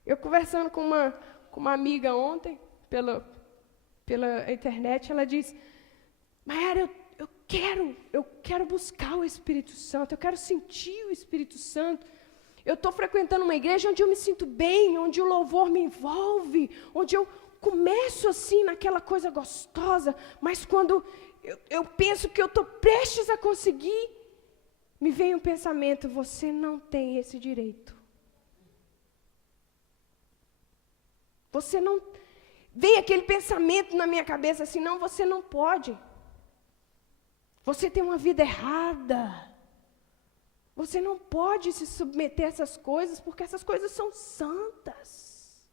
Eu conversando com uma amiga ontem, pela internet, ela disse, Mayara, eu quero buscar o Espírito Santo, eu quero sentir o Espírito Santo. Eu estou frequentando uma igreja onde eu me sinto bem, onde o louvor me envolve, onde eu começo assim naquela coisa gostosa, mas quando eu penso que eu estou prestes a conseguir, me vem um pensamento, você não tem esse direito. Você não... Vem aquele pensamento na minha cabeça assim, não, você não pode. Você tem uma vida errada. Você não pode se submeter a essas coisas, porque essas coisas são santas.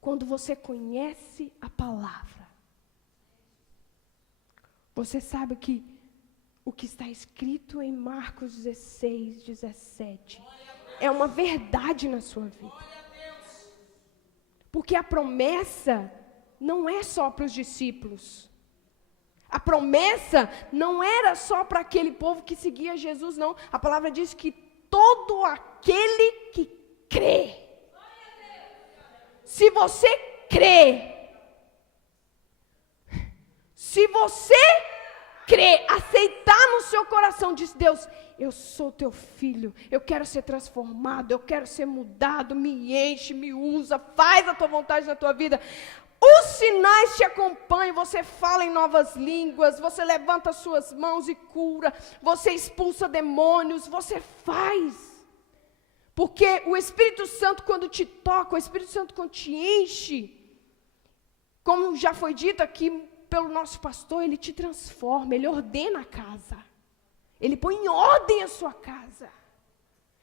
Quando você conhece a palavra, você sabe que o que está escrito em Marcos 16, 17, é uma verdade na sua vida. Porque a promessa não é só para os discípulos. A promessa não era só para aquele povo que seguia Jesus, não. A palavra diz que todo aquele que crê. Se você crê, Se você crer, aceitar no seu coração, diz Deus, eu sou teu filho, eu quero ser transformado, eu quero ser mudado, me enche, me usa, faz a tua vontade na tua vida. Os sinais te acompanham, você fala em novas línguas, você levanta suas mãos e cura, você expulsa demônios, você faz. Porque o Espírito Santo quando te toca, o Espírito Santo quando te enche, como já foi dito aqui pelo nosso pastor, ele te transforma, ele ordena a casa. Ele põe em ordem a sua casa.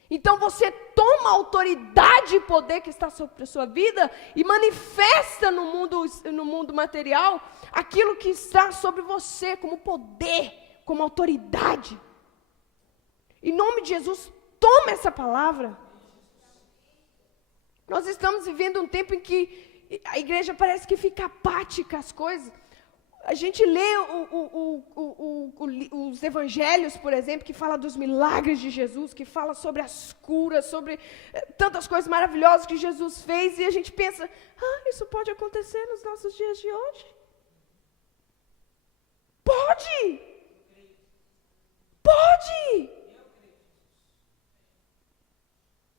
Então você toma a autoridade e poder que está sobre a sua vida e manifesta no mundo material aquilo que está sobre você como poder, como autoridade. Em nome de Jesus, toma essa palavra. Nós estamos vivendo um tempo em que a igreja parece que fica apática às coisas. A gente lê os evangelhos, por exemplo, que fala dos milagres de Jesus, que fala sobre as curas, sobre tantas coisas maravilhosas que Jesus fez, e a gente pensa, isso pode acontecer nos nossos dias de hoje? Pode! Pode!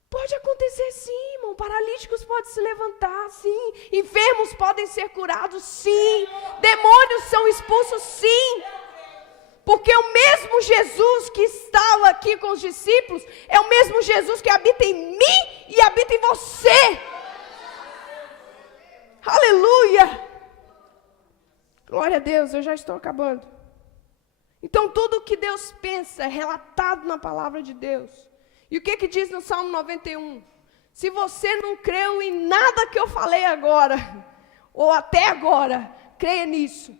Pode acontecer sim, irmão. Paralíticos podem se levantar, sim. Enfermos podem ser curados, sim. Demônios são expulsos, sim. Porque o mesmo Jesus que estava aqui com os discípulos é o mesmo Jesus que habita em mim e habita em você. Aleluia! Glória a Deus, eu já estou acabando. Então tudo o que Deus pensa é relatado na palavra de Deus. E o que diz no Salmo 91? Se você não creu em nada que eu falei agora, ou até agora, creia nisso,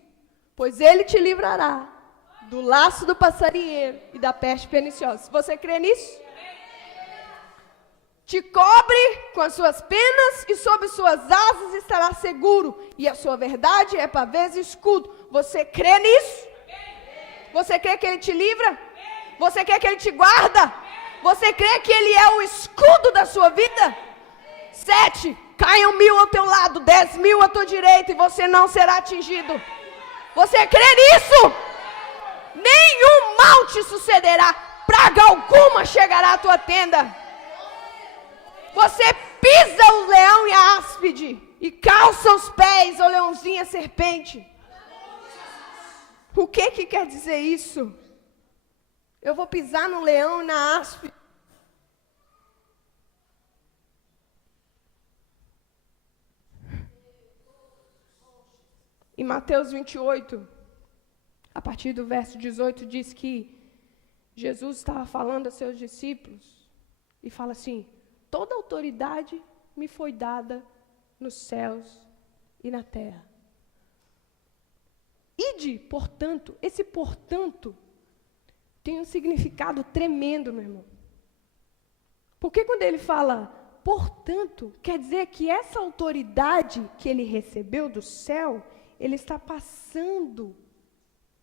pois Ele te livrará do laço do passarinheiro e da peste perniciosa. Se você crê nisso, te cobre com as suas penas e sob suas asas estará seguro. E a sua verdade é pavês e escudo. Você crê nisso? Você crê que Ele te livra? Você crê que Ele te guarda? Você crê que Ele é o escudo da sua vida? 7, caiam 1000 ao teu lado, 10.000 à tua direita, e você não será atingido. Você crê nisso? Nenhum mal te sucederá, praga alguma chegará à tua tenda. Você pisa o leão e a áspide, e calça os pés ao leãozinho e a serpente. O que quer dizer isso? Eu vou pisar no leão e na áspide. Em Mateus 28, a partir do verso 18, diz que Jesus estava falando a seus discípulos e fala assim: toda autoridade me foi dada nos céus e na terra. Ide, portanto, esse portanto tem um significado tremendo, meu irmão. Porque quando ele fala, portanto, quer dizer que essa autoridade que ele recebeu do céu, ele está passando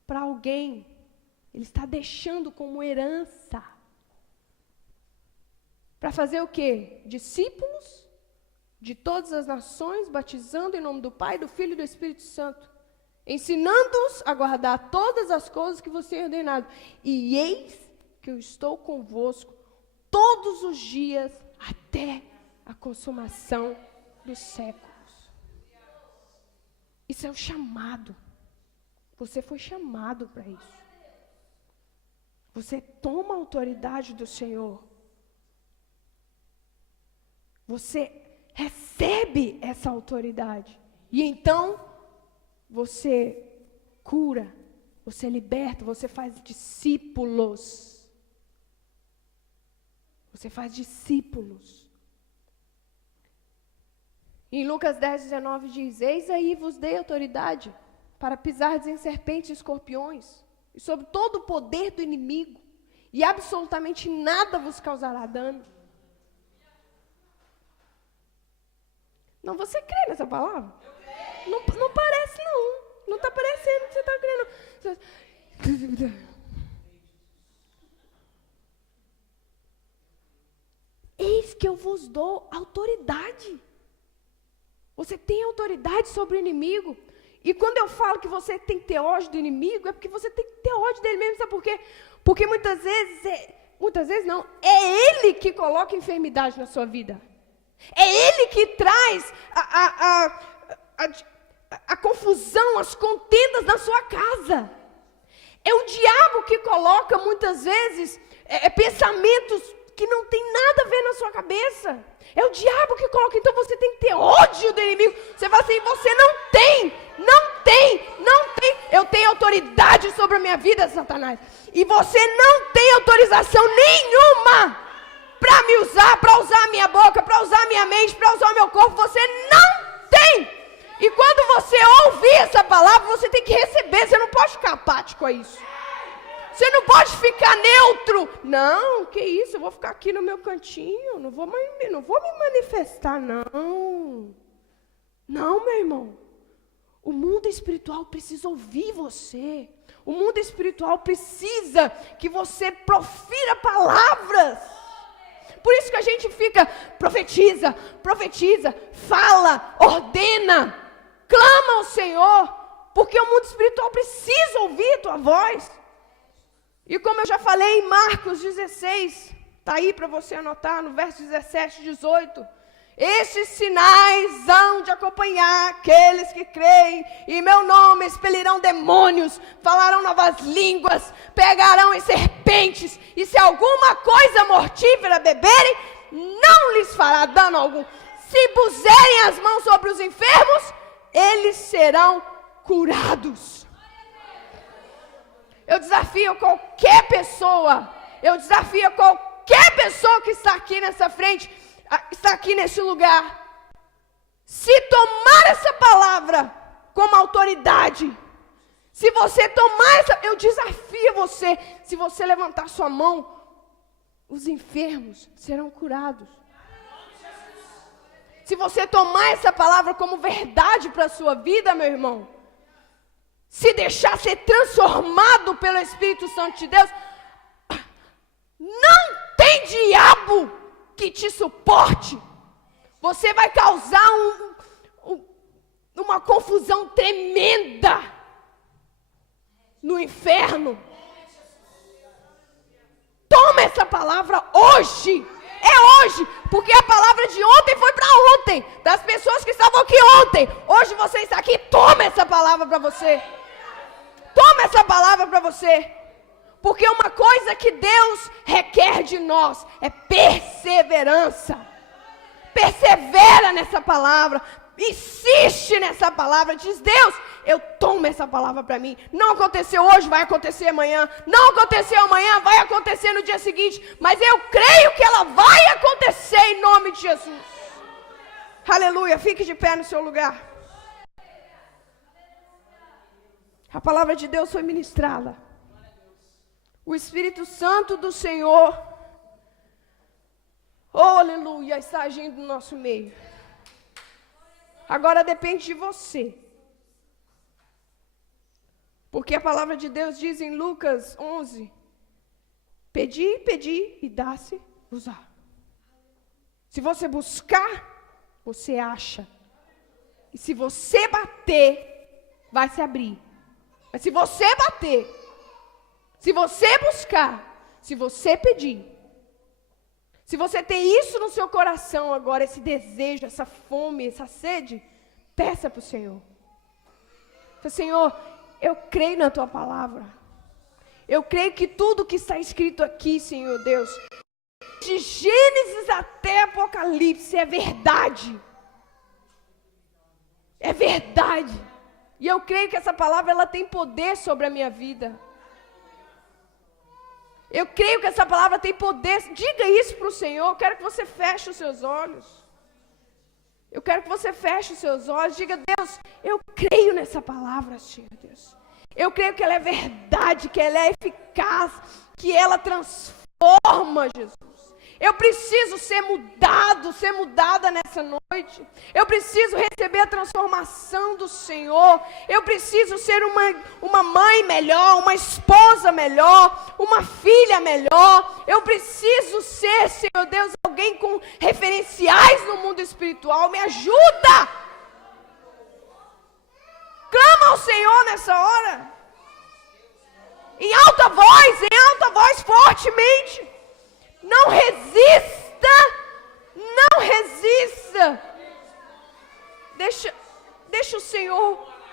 para alguém. Ele está deixando como herança. Para fazer o quê? Discípulos de todas as nações, batizando em nome do Pai, do Filho e do Espírito Santo, ensinando-os a guardar todas as coisas que você tem ordenado. E eis que eu estou convosco todos os dias até a consumação dos séculos. Isso é o chamado. Você foi chamado para isso. Você toma a autoridade do Senhor. Você recebe essa autoridade. E então, você cura, você liberta, você faz discípulos. Você faz discípulos. Em Lucas 10:19 diz: eis aí vos dei autoridade para pisardes em serpentes e escorpiões, e sobre todo o poder do inimigo, e absolutamente nada vos causará dano. Não, você crê nessa palavra? Não parece, não. Não está parecendo que você está crendo. Eis que eu vos dou autoridade. Você tem autoridade sobre o inimigo. E quando eu falo que você tem que ter ódio do inimigo, é porque você tem que ter ódio dele mesmo, sabe por quê? Porque muitas vezes não, é ele que coloca enfermidade na sua vida. É ele que traz a confusão, as contendas na sua casa. É o diabo que coloca muitas vezes pensamentos que não tem nada a ver na sua cabeça. É o diabo que coloca. Então você tem que ter ódio do inimigo. Você fala assim, você não tem. Eu tenho autoridade sobre a minha vida, Satanás. E você não tem autorização nenhuma para me usar, para usar a minha boca, para usar a minha mente, para usar o meu corpo. Você não tem. E quando você ouvir essa palavra, você tem que receber. Você não pode ficar apático a isso. Você não pode ficar neutro. Não, que isso, eu vou ficar aqui no meu cantinho. Não vou me manifestar, não. Não, meu irmão. O mundo espiritual precisa ouvir você. O mundo espiritual precisa que você profira palavras. Por isso que a gente fica, profetiza, fala, ordena, clama ao Senhor. Porque o mundo espiritual precisa ouvir a tua voz. E como eu já falei em Marcos 16, está aí para você anotar no verso 17 e 18. Estes sinais hão de acompanhar aqueles que creem, e meu nome expelirão demônios, falarão novas línguas, pegarão em serpentes, e se alguma coisa mortífera beberem, não lhes fará dano algum. Se puserem as mãos sobre os enfermos, eles serão curados. Eu desafio qualquer pessoa que está aqui nessa frente, está aqui nesse lugar, se tomar essa palavra como autoridade, se você tomar eu desafio você, se você levantar sua mão, os enfermos serão curados. Se você tomar essa palavra como verdade para a sua vida, meu irmão, se deixar ser transformado pelo Espírito Santo de Deus, não tem diabo que te suporte. Você vai causar uma confusão tremenda no inferno. Toma essa palavra hoje. É hoje, porque a palavra de ontem foi para ontem, das pessoas que estavam aqui ontem. Hoje você está aqui, toma essa palavra para você. Toma essa palavra para você. Porque uma coisa que Deus requer de nós é perseverança. Persevera nessa palavra. Insiste nessa palavra. Diz, Deus, eu tomo essa palavra para mim. Não aconteceu hoje, vai acontecer amanhã. Não aconteceu amanhã, vai acontecer no dia seguinte. Mas eu creio que ela vai acontecer em nome de Jesus. Aleluia. Fique de pé no seu lugar. A palavra de Deus foi ministrada. O Espírito Santo do Senhor, oh aleluia, está agindo no nosso meio. Agora depende de você. Porque a palavra de Deus diz em Lucas 11, pedi e dá-se-vos-á. Se você buscar, você acha. E se você bater, vai se abrir. Mas se você bater, se você buscar, se você pedir, se você tem isso no seu coração agora, esse desejo, essa fome, essa sede, peça para o Senhor. Senhor, eu creio na Tua palavra. Eu creio que tudo que está escrito aqui, Senhor Deus, de Gênesis até Apocalipse, é verdade. É verdade. E eu creio que essa palavra ela tem poder sobre a minha vida. Eu creio que essa palavra tem poder. Diga isso para o Senhor. Eu quero que você feche os seus olhos. Eu quero que você feche os seus olhos. Diga, Deus, eu creio nessa palavra, Senhor Deus. Eu creio que ela é verdade, que ela é eficaz, que ela transforma, Jesus. Eu preciso ser mudada nessa noite. Eu preciso receber a transformação do Senhor. Eu preciso ser uma mãe melhor, uma esposa melhor, uma filha melhor. Eu preciso ser, Senhor Deus, alguém com referenciais no mundo espiritual. Me ajuda! Clama ao Senhor nessa hora. Em alta voz, fortemente. Não resista. Não resista. Deixa o Senhor,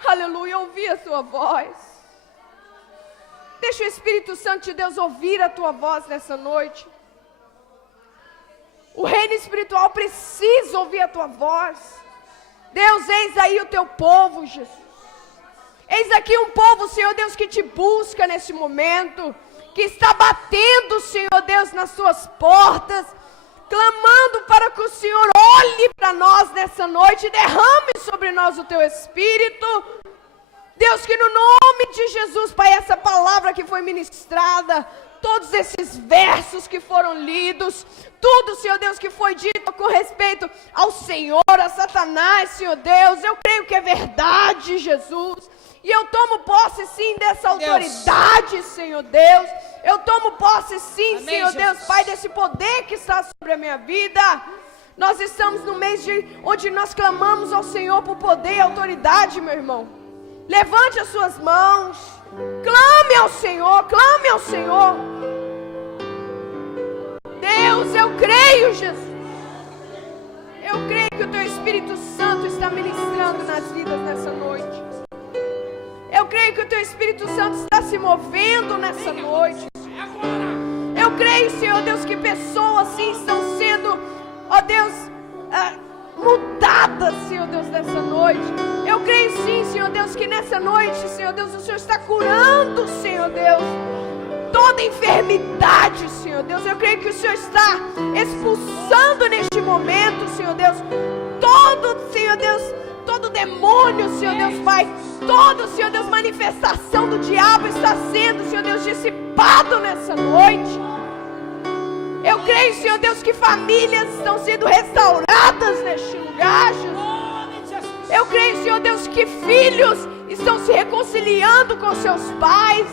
aleluia, ouvir a tua voz. Deixa o Espírito Santo de Deus ouvir a tua voz nessa noite. O reino espiritual precisa ouvir a tua voz. Deus, eis aí o teu povo, Jesus. Eis aqui um povo, Senhor Deus, que te busca nesse momento, que está batendo, Senhor Deus, nas suas portas, clamando para que o Senhor olhe para nós nessa noite e derrame sobre nós o teu Espírito. Deus, que no nome de Jesus, Pai, essa palavra que foi ministrada, todos esses versos que foram lidos, tudo, Senhor Deus, que foi dito com respeito ao Senhor, a Satanás, Senhor Deus, eu creio que é verdade, Jesus. E eu tomo posse sim dessa autoridade, Senhor Deus. Eu tomo posse sim, amém, Senhor Jesus. Deus, Pai, desse poder que está sobre a minha vida. Nós estamos no mês onde nós clamamos ao Senhor por poder e autoridade, meu irmão. Levante as suas mãos. Clame ao Senhor, clame ao Senhor. Deus, eu creio, Jesus. Eu creio que o teu Espírito Santo está ministrando nas vidas nessa noite. Eu creio que o teu Espírito Santo está se movendo nessa noite. Eu creio, Senhor Deus, que pessoas sim estão sendo, ó Deus, mudadas, Senhor Deus, nessa noite. Eu creio sim, Senhor Deus, que nessa noite, Senhor Deus, o Senhor está curando, Senhor Deus, toda enfermidade, Senhor Deus. Eu creio que o Senhor está expulsando neste momento, Senhor Deus, todo, Senhor Deus, todo demônio, Senhor Deus, Pai, todo, Senhor Deus, manifestação do diabo está sendo, Senhor Deus, dissipado nessa noite. Eu creio, Senhor Deus, que famílias estão sendo restauradas neste lugar, Jesus. Eu creio, Senhor Deus, que filhos estão se reconciliando com seus pais,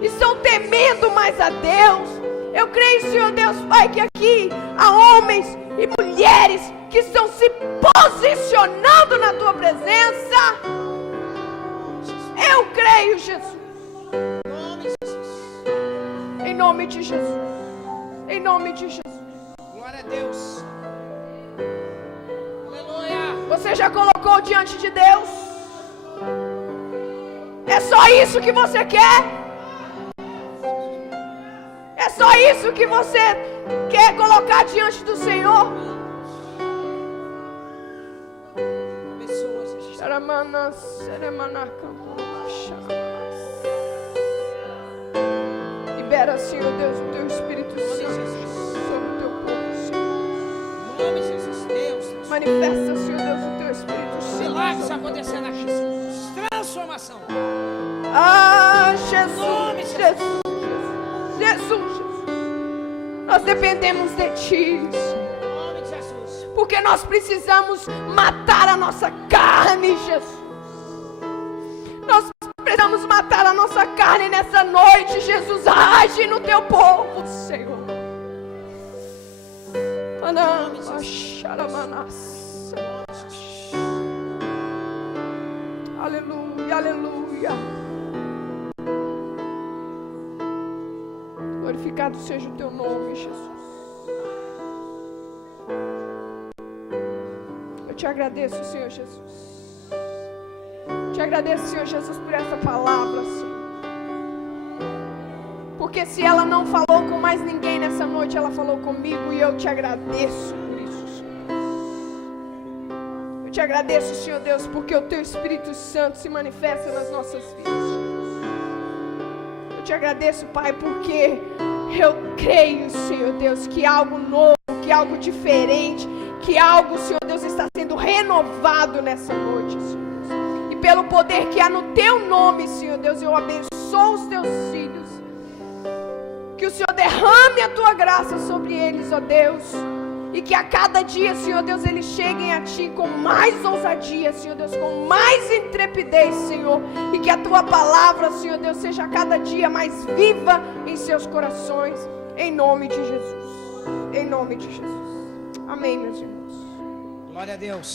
estão temendo mais a Deus. Eu creio, Senhor Deus, Pai, que aqui há homens e mulheres que estão se posicionando na tua presença. Eu creio, Jesus. Em nome de Jesus. Em nome de Jesus. Glória a Deus. Aleluia. Você já colocou diante de Deus? É só isso que você quer? É só isso que você quer colocar diante do Senhor? Libera, Senhor Deus, o teu Espírito Santo sobre o teu povo, Senhor. Em nome de Jesus, Deus. Manifesta, Senhor Deus, o teu Espírito Santo. Milagres acontecendo aqui, Senhor. Transformação. Ah, Jesus, Jesus, Jesus. Nós dependemos de Ti, Senhor. Porque nós precisamos matar a nossa carne, Jesus. Nós precisamos matar a nossa carne nessa noite, Jesus. Age no teu povo, Senhor. Aleluia, aleluia. Glorificado seja o teu nome, Jesus. Eu te agradeço, Senhor Jesus. Te agradeço, Senhor Jesus, por essa palavra, Senhor. Porque se ela não falou com mais ninguém nessa noite, ela falou comigo, e eu te agradeço por isso, Senhor. Eu te agradeço, Senhor Deus, porque o teu Espírito Santo se manifesta nas nossas vidas. Eu te agradeço, Pai, porque eu creio, Senhor Deus, que algo novo, que algo diferente, que algo, Senhor Deus, está sendo renovado nessa noite, Senhor. E pelo poder que há no teu nome, Senhor Deus, eu abençoo os teus filhos. Que o Senhor derrame a tua graça sobre eles, ó Deus. E que a cada dia, Senhor Deus, eles cheguem a Ti com mais ousadia, Senhor Deus, com mais intrepidez, Senhor. E que a Tua palavra, Senhor Deus, seja a cada dia mais viva em seus corações. Em nome de Jesus. Em nome de Jesus. Amém, meus irmãos. Glória a Deus.